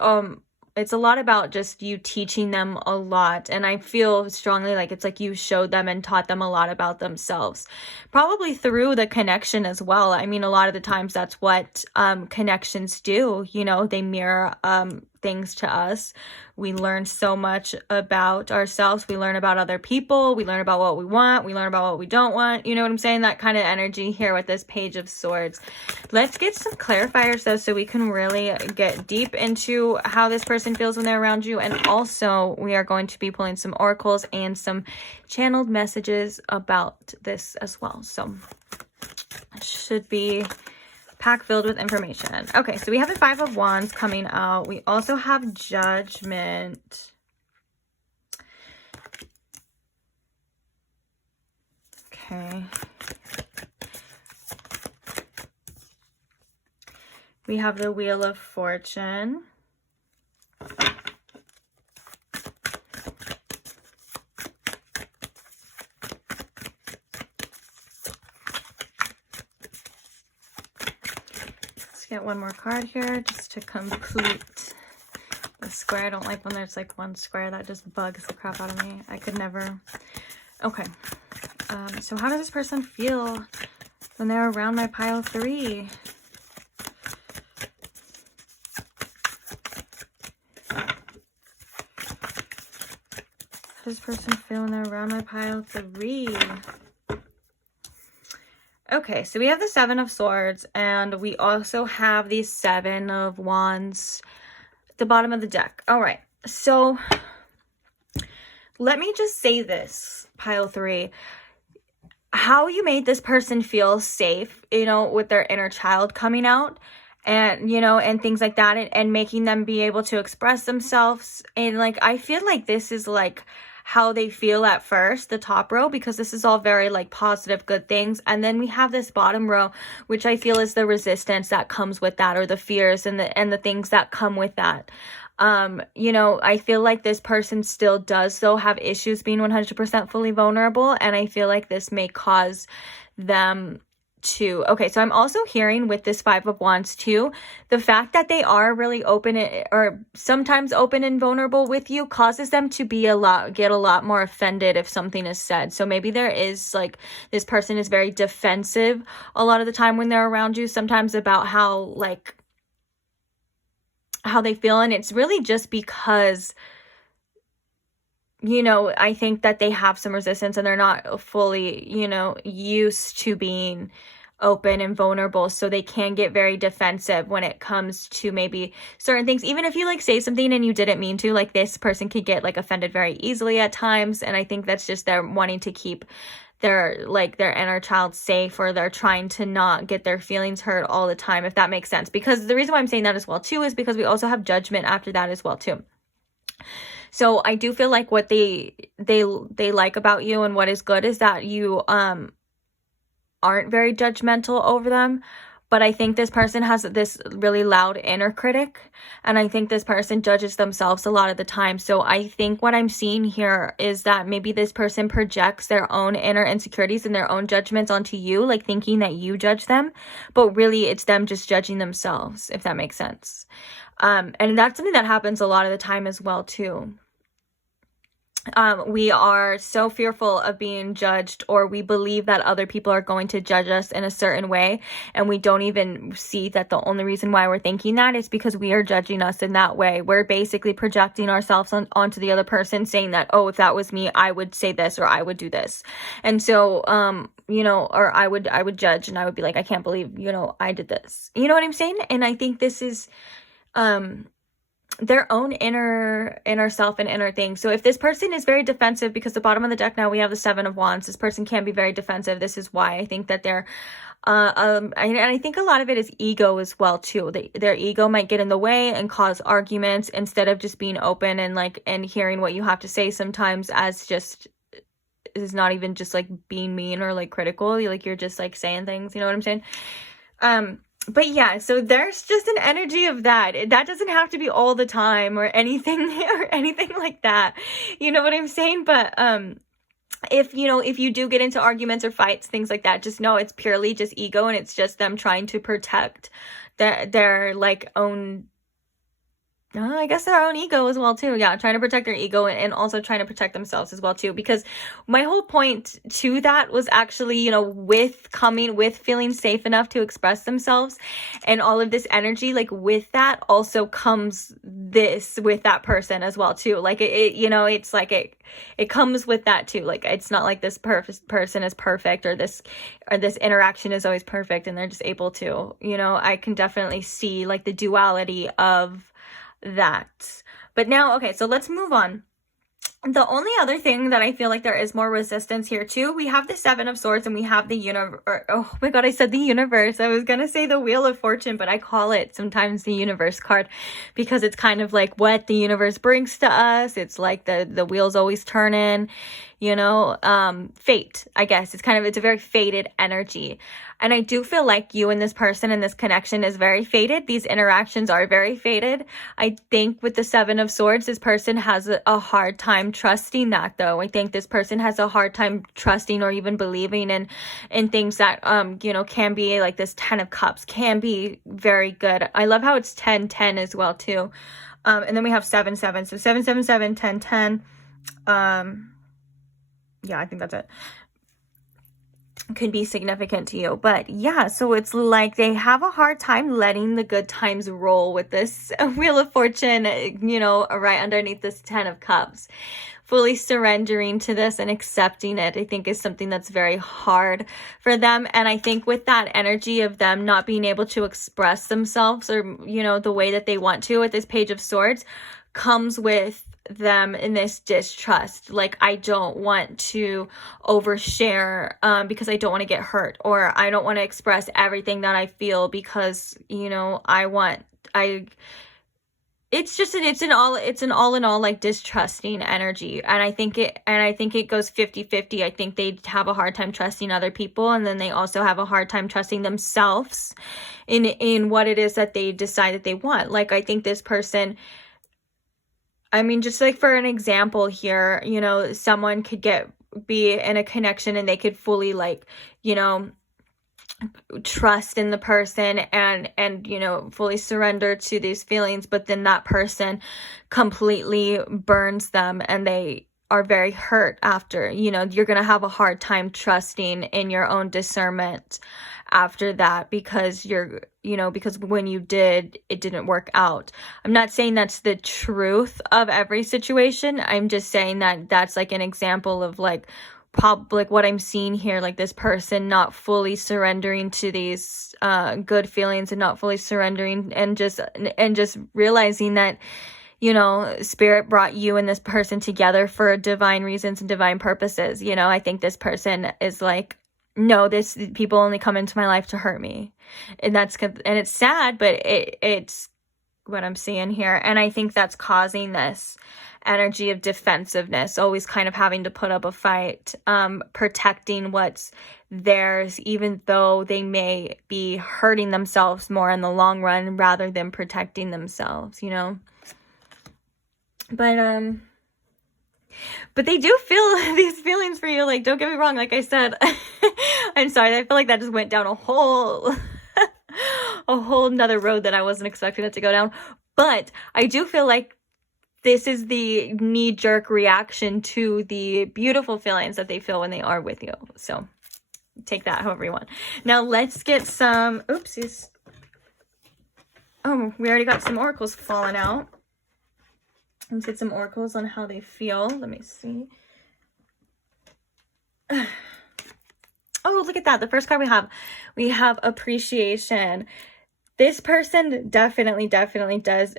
a lot about just you teaching them a lot. And I feel strongly like it's like you showed them and taught them a lot about themselves, probably through the connection as well. I mean, a lot of the times that's what connections do. You know, they mirror things to us. We learn so much about ourselves. We learn about other people. We learn about what we want. We learn about what we don't want. You know what I'm saying? That kind of energy here with this Page of Swords. Let's get some clarifiers though, so we can really get deep into how this person feels when they're around you. And also we are going to be pulling some oracles and some channeled messages about this as well. So it should be pack filled with information. Okay, so we have the 5 of Wands coming out. We also have Judgment. Okay. We have the Wheel of Fortune. Get one more card here just to complete the square. I don't like when there's like one square. That just bugs the crap out of me. I could never. Okay. So how does this person feel when they're around my pile 3? How does this person feel when they're around my pile 3? Okay, so we have the 7 of Swords, and we also have the 7 of Wands at the bottom of the deck. All right, so let me just say this, pile 3. How you made this person feel safe, you know, with their inner child coming out, and, you know, and things like that, and making them be able to express themselves. And, like, I feel like this is, like, how they feel at first, the top row, because this is all very like positive, good things. And then we have this bottom row, which I feel is the resistance that comes with that, or the fears and the things that come with that. You know, I feel like this person still does though have issues being 100% fully vulnerable, and I feel like this may cause them to, okay, so I'm also hearing with this 5 of Wands too, the fact that they are really open or sometimes open and vulnerable with you causes them to get a lot more offended if something is said. So maybe there is like, this person is very defensive a lot of the time when they're around you, sometimes about how they feel. And it's really just because I think that they have some resistance and they're not fully, used to being open and vulnerable, so they can get very defensive when it comes to maybe certain things. Even if you like say something and you didn't mean to, like this person could get like offended very easily at times, and I think that's just they're wanting to keep their inner child safe, or they're trying to not get their feelings hurt all the time, if that makes sense. Because the reason why I'm saying that as well too is because we also have judgment after that as well too. So I do feel like what they like about you and what is good is that you aren't very judgmental over them. But I think this person has this really loud inner critic, and I think this person judges themselves a lot of the time. So I think what I'm seeing here is that maybe this person projects their own inner insecurities and their own judgments onto you, like thinking that you judge them, but really it's them just judging themselves, if that makes sense. And that's something that happens a lot of the time as well too. We are so fearful of being judged, or we believe that other people are going to judge us in a certain way, and we don't even see that the only reason why we're thinking that is because we are judging us in that way. We're basically projecting ourselves onto the other person, saying that, oh, if that was me, I would say this, or I would do this. And so, or I would judge, and I would be like, I can't believe, I did this. You know what I'm saying? And I think this is, their own inner self and inner thing. So if this person is very defensive, because the bottom of the deck now we have the 7 of Wands, this person can be very defensive. This is why I think that they're and I think a lot of it is ego as well too. Their ego might get in the way and cause arguments, instead of just being open and hearing what you have to say sometimes, as just is not even just like being mean or like critical. You're just like saying things, you know what I'm saying? But yeah, so there's just an energy of that. That doesn't have to be all the time or anything like that. You know what I'm saying? But if you do get into arguments or fights, things like that, just know it's purely just ego, and it's just them trying to protect their like own, I guess their own ego as well too. Yeah, trying to protect their ego and also trying to protect themselves as well too. Because my whole point to that was actually, with feeling safe enough to express themselves and all of this energy, like with that also comes this with that person as well too. Like it's like it comes with that too. Like it's not like this person is perfect, or this interaction is always perfect and they're just able to, I can definitely see like the duality of that. But now, okay, so let's move on. The only other thing that I feel like there is more resistance here too, we have the 7 of Swords and we have the oh my god, I said the universe. I was gonna say the Wheel of Fortune, but I call it sometimes the universe card because it's kind of like what the universe brings to us. It's like the wheel's always turning, fate, I guess. It's a very fated energy. And I do feel like you and this person and this connection is very fated. These interactions are very fated. I think with the 7 of Swords, this person has a hard time trusting that though. I think this person has a hard time trusting or even believing in things that, can be like this 10 of Cups can be very good. I love how it's 10-10 as well too. And then we have 7-7. So 7-7-7, 10-10. Yeah, I think that's it. Could be significant to you. But yeah, so it's like they have a hard time letting the good times roll with this Wheel of Fortune, right underneath this 10 of Cups. Fully surrendering to this and accepting it, I think, is something that's very hard for them. And I think with that energy of them not being able to express themselves or, the way that they want to with this Page of Swords, comes with them in this distrust. Like, I don't want to overshare because I don't want to get hurt, or I don't want to express everything that I feel because it's an all in all like distrusting energy. And I think it goes 50-50. I think they have a hard time trusting other people, and then they also have a hard time trusting themselves in what it is that they decide that they want. Like, I think this person, just like for an example here, someone could be in a connection and they could fully trust in the person and fully surrender to these feelings, but then that person completely burns them and they are very hurt after. You know, you're going to have a hard time trusting in your own discernment after that, because because when you did, it didn't work out. I'm not saying that's the truth of every situation. I'm just saying that that's like an example of like what I'm seeing here, like this person not fully surrendering to these good feelings, and not fully surrendering, and just realizing that, Spirit brought you and this person together for divine reasons and divine purposes. I think this person is like, no, this people only come into my life to hurt me. And it's sad, but it's what I'm seeing here. And I think that's causing this energy of defensiveness, always kind of having to put up a fight, protecting what's theirs, even though they may be hurting themselves more in the long run rather than protecting themselves, But they do feel these feelings for you. Like, don't get me wrong. Like I said, I'm sorry. I feel like that just went down a whole nother road that I wasn't expecting it to go down. But I do feel like this is the knee-jerk reaction to the beautiful feelings that they feel when they are with you. So take that however you want. Now let's get some, oopsies. Oh, we already got some oracles falling out. Let's get some oracles on how they feel. Let me see. Oh, look at that. The first card we have appreciation. This person definitely does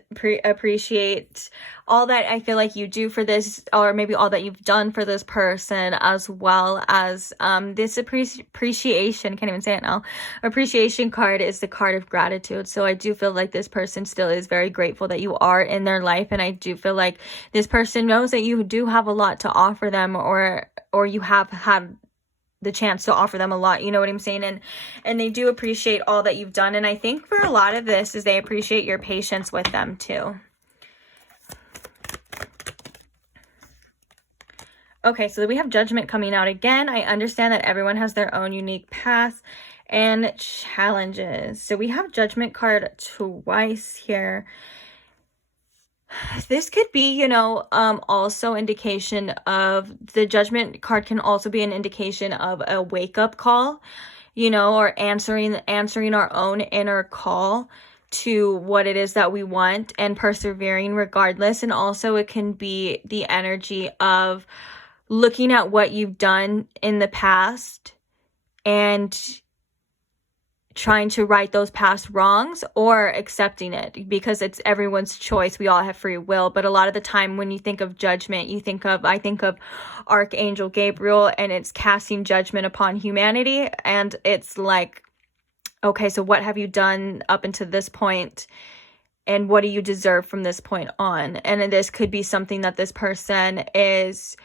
appreciate all that I feel like you do for this, or maybe all that you've done for this person, as well as this appreciation, can't even say it now. Appreciation card is the card of gratitude. So I do feel like this person still is very grateful that you are in their life, and I do feel like this person knows that you do have a lot to offer them, or you have had the chance to offer them a lot, you know what I'm saying? And they do appreciate all that you've done. And I think for a lot of this is they appreciate your patience with them too. Okay, so we have judgment coming out again. I understand that everyone has their own unique path and challenges. So we have judgment card twice here. This could be, also indication of, the judgment card can also be an indication of a wake-up call, or answering our own inner call to what it is that we want, and persevering regardless. And also it can be the energy of looking at what you've done in the past and trying to right those past wrongs, or accepting it, because it's everyone's choice. We all have free will. But a lot of the time when you think of judgment, I think of Archangel Gabriel, and it's casting judgment upon humanity. And it's like, okay, so what have you done up until this point? And what do you deserve from this point on? And this could be something that this person is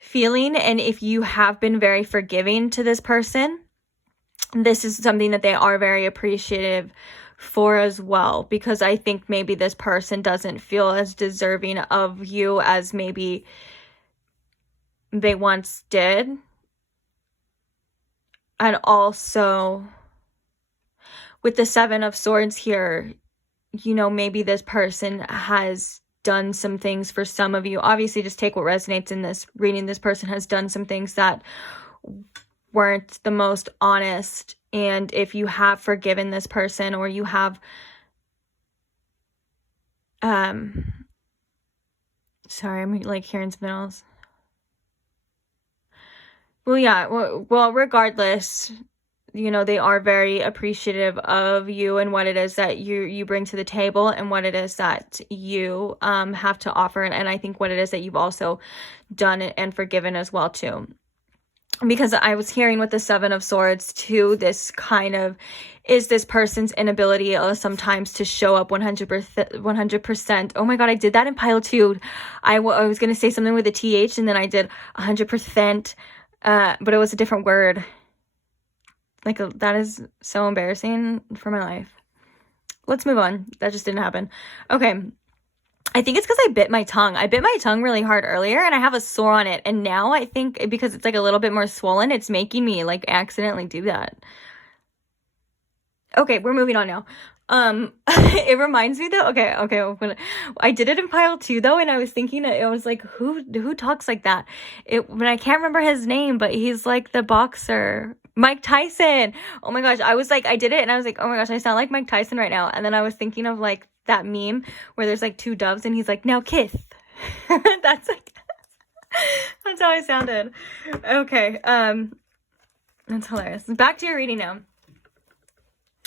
feeling. And if you have been very forgiving to this person, this is something that they are very appreciative for as well, because I think maybe this person doesn't feel as deserving of you as maybe they once did. And also with the Seven of Swords here, maybe this person has done some things for some of you. Obviously, just take what resonates in this reading. This person has done some things that weren't the most honest. And if you have forgiven this person, or you have sorry, I'm like hearing something else. Well, yeah, well, regardless, they are very appreciative of you and what it is that you bring to the table, and what it is that you have to offer, and I think what it is that you've also done and forgiven as well too. Because I was hearing with the Seven of Swords too, this kind of is this person's inability sometimes to show up 100%. Oh my God, I did that in pile 2. I was going to say something with a TH, and then I did 100%, but it was a different word. Like, that is so embarrassing for my life. Let's move on. That just didn't happen. Okay. I think it's because I bit my tongue. I bit my tongue really hard earlier, and I have a sore on it. And now I think because it's like a little bit more swollen, it's making me like accidentally do that. Okay, we're moving on now. It reminds me though, okay, I did it in pile 2 though, and I was thinking, it was like, who talks like that? When I can't remember his name, but he's like the boxer, Mike Tyson. Oh my gosh, I was like, I did it and I was like, oh my gosh, I sound like Mike Tyson right now. And then I was thinking of like that meme where there's like 2 doves and he's like, now kiss. That's like, that's how I sounded. Okay, that's hilarious. Back to your reading now.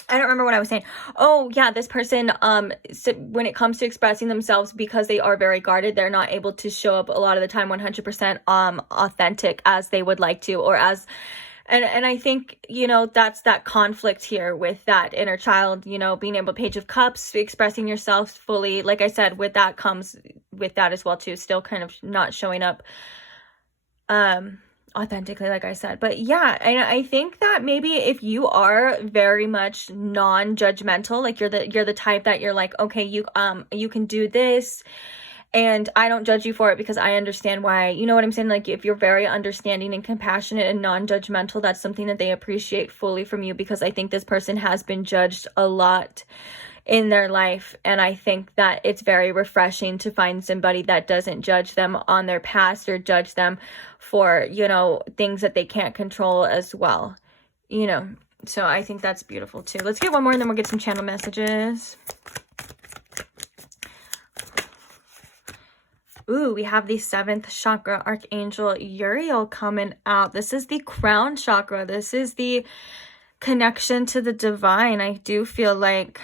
I don't remember what I was saying. Oh, yeah, this person, so when it comes to expressing themselves, because they are very guarded, they're not able to show up a lot of the time 100% authentic as they would like to, or as, and I think, you know, that's that conflict here with that inner child, you know, being able to Page of Cups, expressing yourself fully. Like I said, with that comes with that as well too, still kind of not showing up authentically, like I said. But yeah, and I think that maybe if you are very much non-judgmental, like you're the type that you're like, okay, you can do this and I don't judge you for it because I understand why, you know what I'm saying? Like if you're very understanding and compassionate and non-judgmental, that's something that they appreciate fully from you, because I think this person has been judged a lot in their life, and I think that it's very refreshing to find somebody that doesn't judge them on their past or judge them for, you know, things that they can't control as well, you know. So I think that's beautiful too. Let's get one more and then we'll get some channel messages. Ooh, we have the 7th chakra archangel Uriel coming out. This is the crown chakra. This is the connection to the divine. I do feel like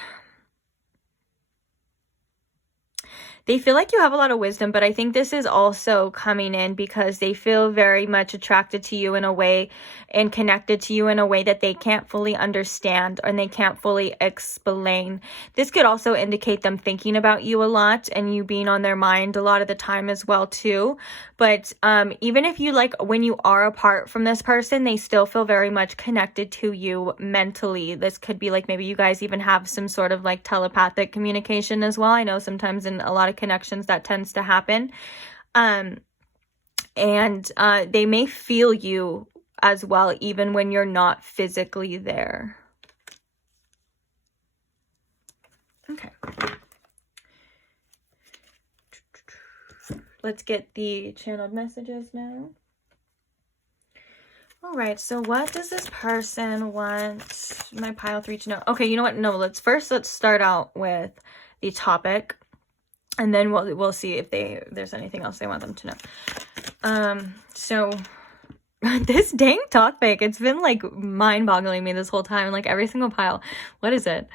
they feel like you have a lot of wisdom, but I think this is also coming in because they feel very much attracted to you in a way and connected to you in a way that they can't fully understand and they can't fully explain. This could also indicate them thinking about you a lot and you being on their mind a lot of the time as well too. But even if you like, when you are apart from this person, they still feel very much connected to you mentally. This could be like maybe you guys even have some sort of like telepathic communication as well. I know sometimes in a lot of connections that tends to happen. And they may feel you as well, even when you're not physically there. Okay. Let's get the channeled messages now. All right, so what does this person want my pile 3 to know? Okay, you know what? No, let's start out with the topic, and then we'll see if there's anything else they want them to know. So this dang topic, it's been like mind-boggling me this whole time, like every single pile. What is it?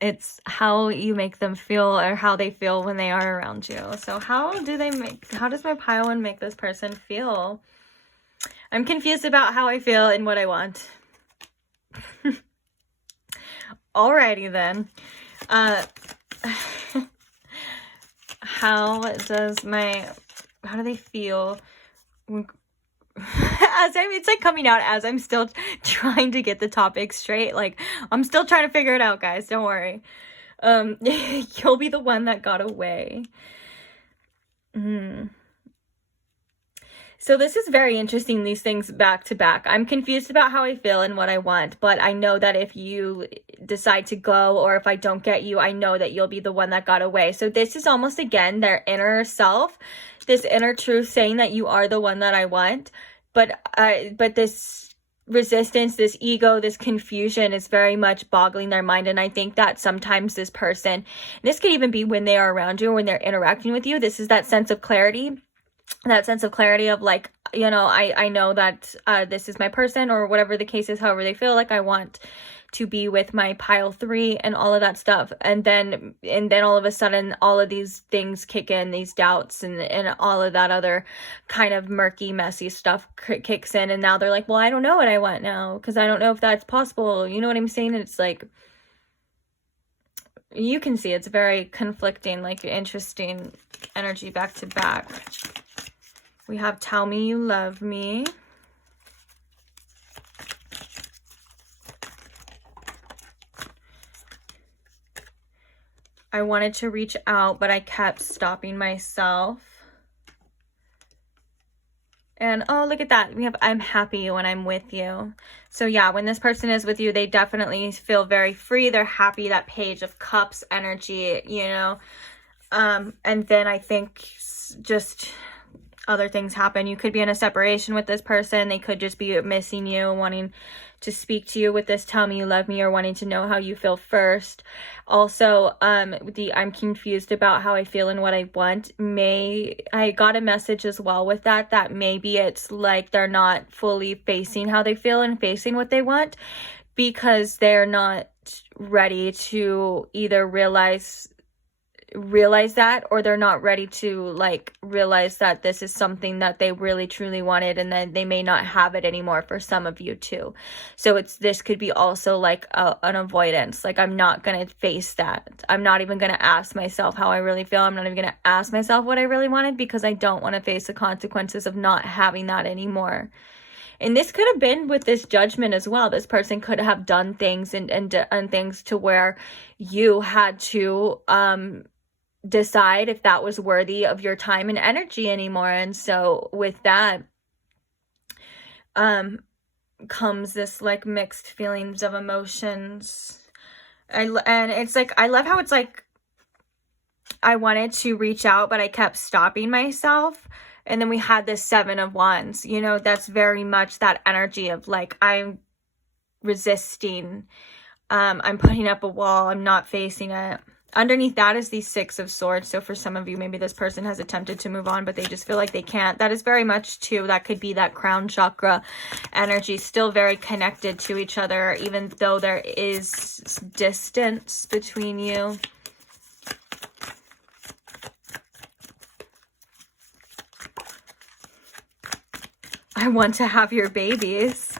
It's how you make them feel, or how they feel when they are around you. So how does my pile one make this person feel? I'm confused about how I feel and what I want. Alrighty then. How do they feel when, it's like coming out as I'm still trying to get the topic straight. Like I'm still trying to figure it out, guys. Don't worry. You'll be the one that got away. So this is very interesting, these things back to back. I'm confused about how I feel and what I want, but I know that if you decide to go, or if I don't get you, I know that you'll be the one that got away. So this is almost, again, their inner self, this inner truth saying that you are the one that I want. But this resistance, this ego, this confusion is very much boggling their mind. And I think that sometimes this person, this could even be when they are around you or when they're interacting with you, this is that sense of clarity. That sense of clarity of like, you know, I know that this is my person, or whatever the case is, however they feel like I want to be with my pile 3 and all of that stuff. And then all of a sudden, all of these things kick in, these doubts and all of that other kind of murky, messy stuff kicks in. And now they're like, well, I don't know what I want now, because I don't know if that's possible. You know what I'm saying? And it's like, you can see it's very conflicting, like interesting energy back to back. We have tell me you love me. I wanted to reach out, but I kept stopping myself. And oh, look at that. We have I'm happy when I'm with you. So yeah, when this person is with you, they definitely feel very free. They're happy. That Page of Cups energy, you know. And then I think just other things happen. You could be in a separation with this person. They could just be missing you, wanting to speak to you with this tell me you love me, or wanting to know how you feel first. Also, I'm confused about how I feel and what I want. I got a message as well with that maybe it's like they're not fully facing how they feel and facing what they want, because they're not ready to either realize that, or they're not ready to like realize that this is something that they really truly wanted, and then they may not have it anymore for some of you too. So this could be also like an avoidance, like I'm not gonna face that. I'm not even gonna ask myself how I really feel. I'm not even gonna ask myself what I really wanted, because I don't want to face the consequences of not having that anymore. And this could have been with this Judgment as well. This person could have done things and things to where you had to decide if that was worthy of your time and energy anymore. And so with that comes this like mixed feelings of emotions. And it's like, I love how it's like I wanted to reach out, but I kept stopping myself. And then we had this Seven of Wands, you know, that's very much that energy of like, I'm resisting, I'm putting up a wall, I'm not facing it. Underneath that is the Six of Swords. So for some of you, maybe this person has attempted to move on, but they just feel like they can't. That is very much too, that could be that crown chakra energy, still very connected to each other, even though there is distance between you. I want to have your babies.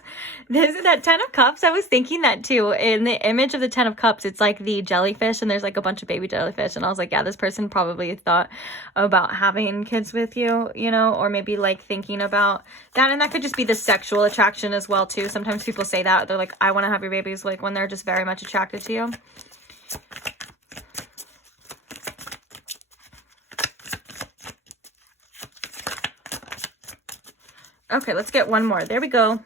This is that Ten of Cups. I was thinking that too. In the image of the Ten of Cups, it's like the jellyfish, and there's like a bunch of baby jellyfish. And I was like, yeah, this person probably thought about having kids with you, you know, or maybe like thinking about that. And that could just be the sexual attraction as well too. Sometimes people say that. They're like, I want to have your babies, like when they're just very much attracted to you. Okay, let's get one more. There we go.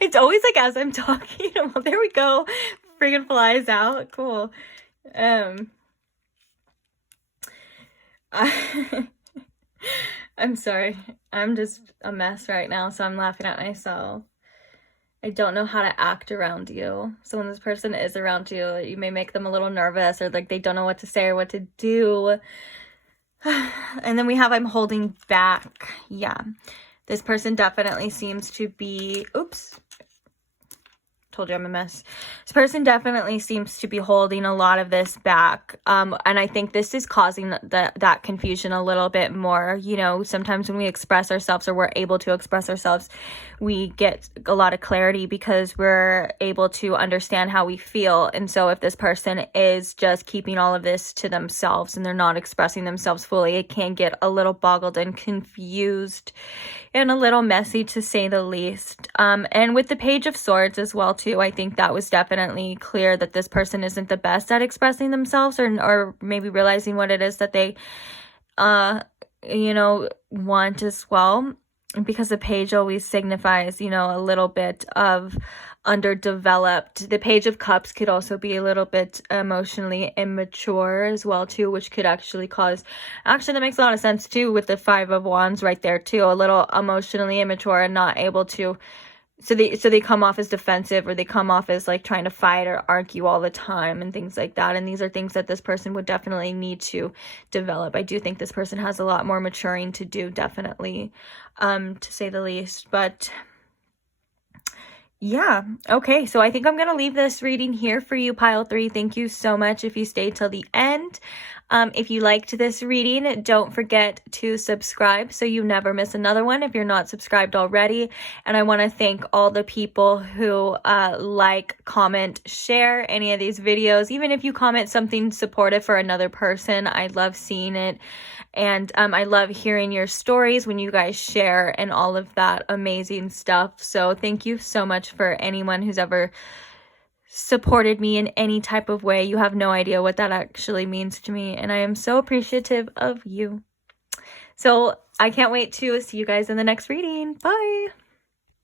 It's always like as I'm talking, well, there we go. Friggin' flies out. Cool. I'm sorry. I'm just a mess right now, so I'm laughing at myself. I don't know how to act around you. So when this person is around you, you may make them a little nervous, or like they don't know what to say or what to do. And then we have I'm holding back. Yeah. This person definitely seems to be, oops, told you I'm a mess. This person definitely seems to be holding a lot of this back. And I think this is causing that confusion a little bit more. You know, sometimes when we express ourselves, or we're able to express ourselves, we get a lot of clarity because we're able to understand how we feel. And so if this person is just keeping all of this to themselves and they're not expressing themselves fully, it can get a little boggled and confused and a little messy, to say the least. And with the Page of Swords as well too, I think that was definitely clear that this person isn't the best at expressing themselves, or maybe realizing what it is that they you know, want as well, because the page always signifies, you know, a little bit of underdeveloped. The Page of Cups could also be a little bit emotionally immature as well too, which could actually cause, actually that makes a lot of sense too with the Five of Wands right there too, a little emotionally immature and not able to, so they come off as defensive, or they come off as like trying to fight or argue all the time and things like that. And these are things that this person would definitely need to develop. I do think this person has a lot more maturing to do, definitely, to say the least. But yeah, okay, so I think I'm gonna leave this reading here for you, pile 3. Thank you so much if you stayed till the end. If you liked this reading, don't forget to subscribe so you never miss another one if you're not subscribed already. And I want to thank all the people who like, comment, share any of these videos. Even if you comment something supportive for another person, I love seeing it. And I love hearing your stories when you guys share and all of that amazing stuff. So thank you so much for anyone who's ever supported me in any type of way. You have no idea what that actually means to me, and I am so appreciative of you. So I can't wait to see you guys in the next reading. Bye.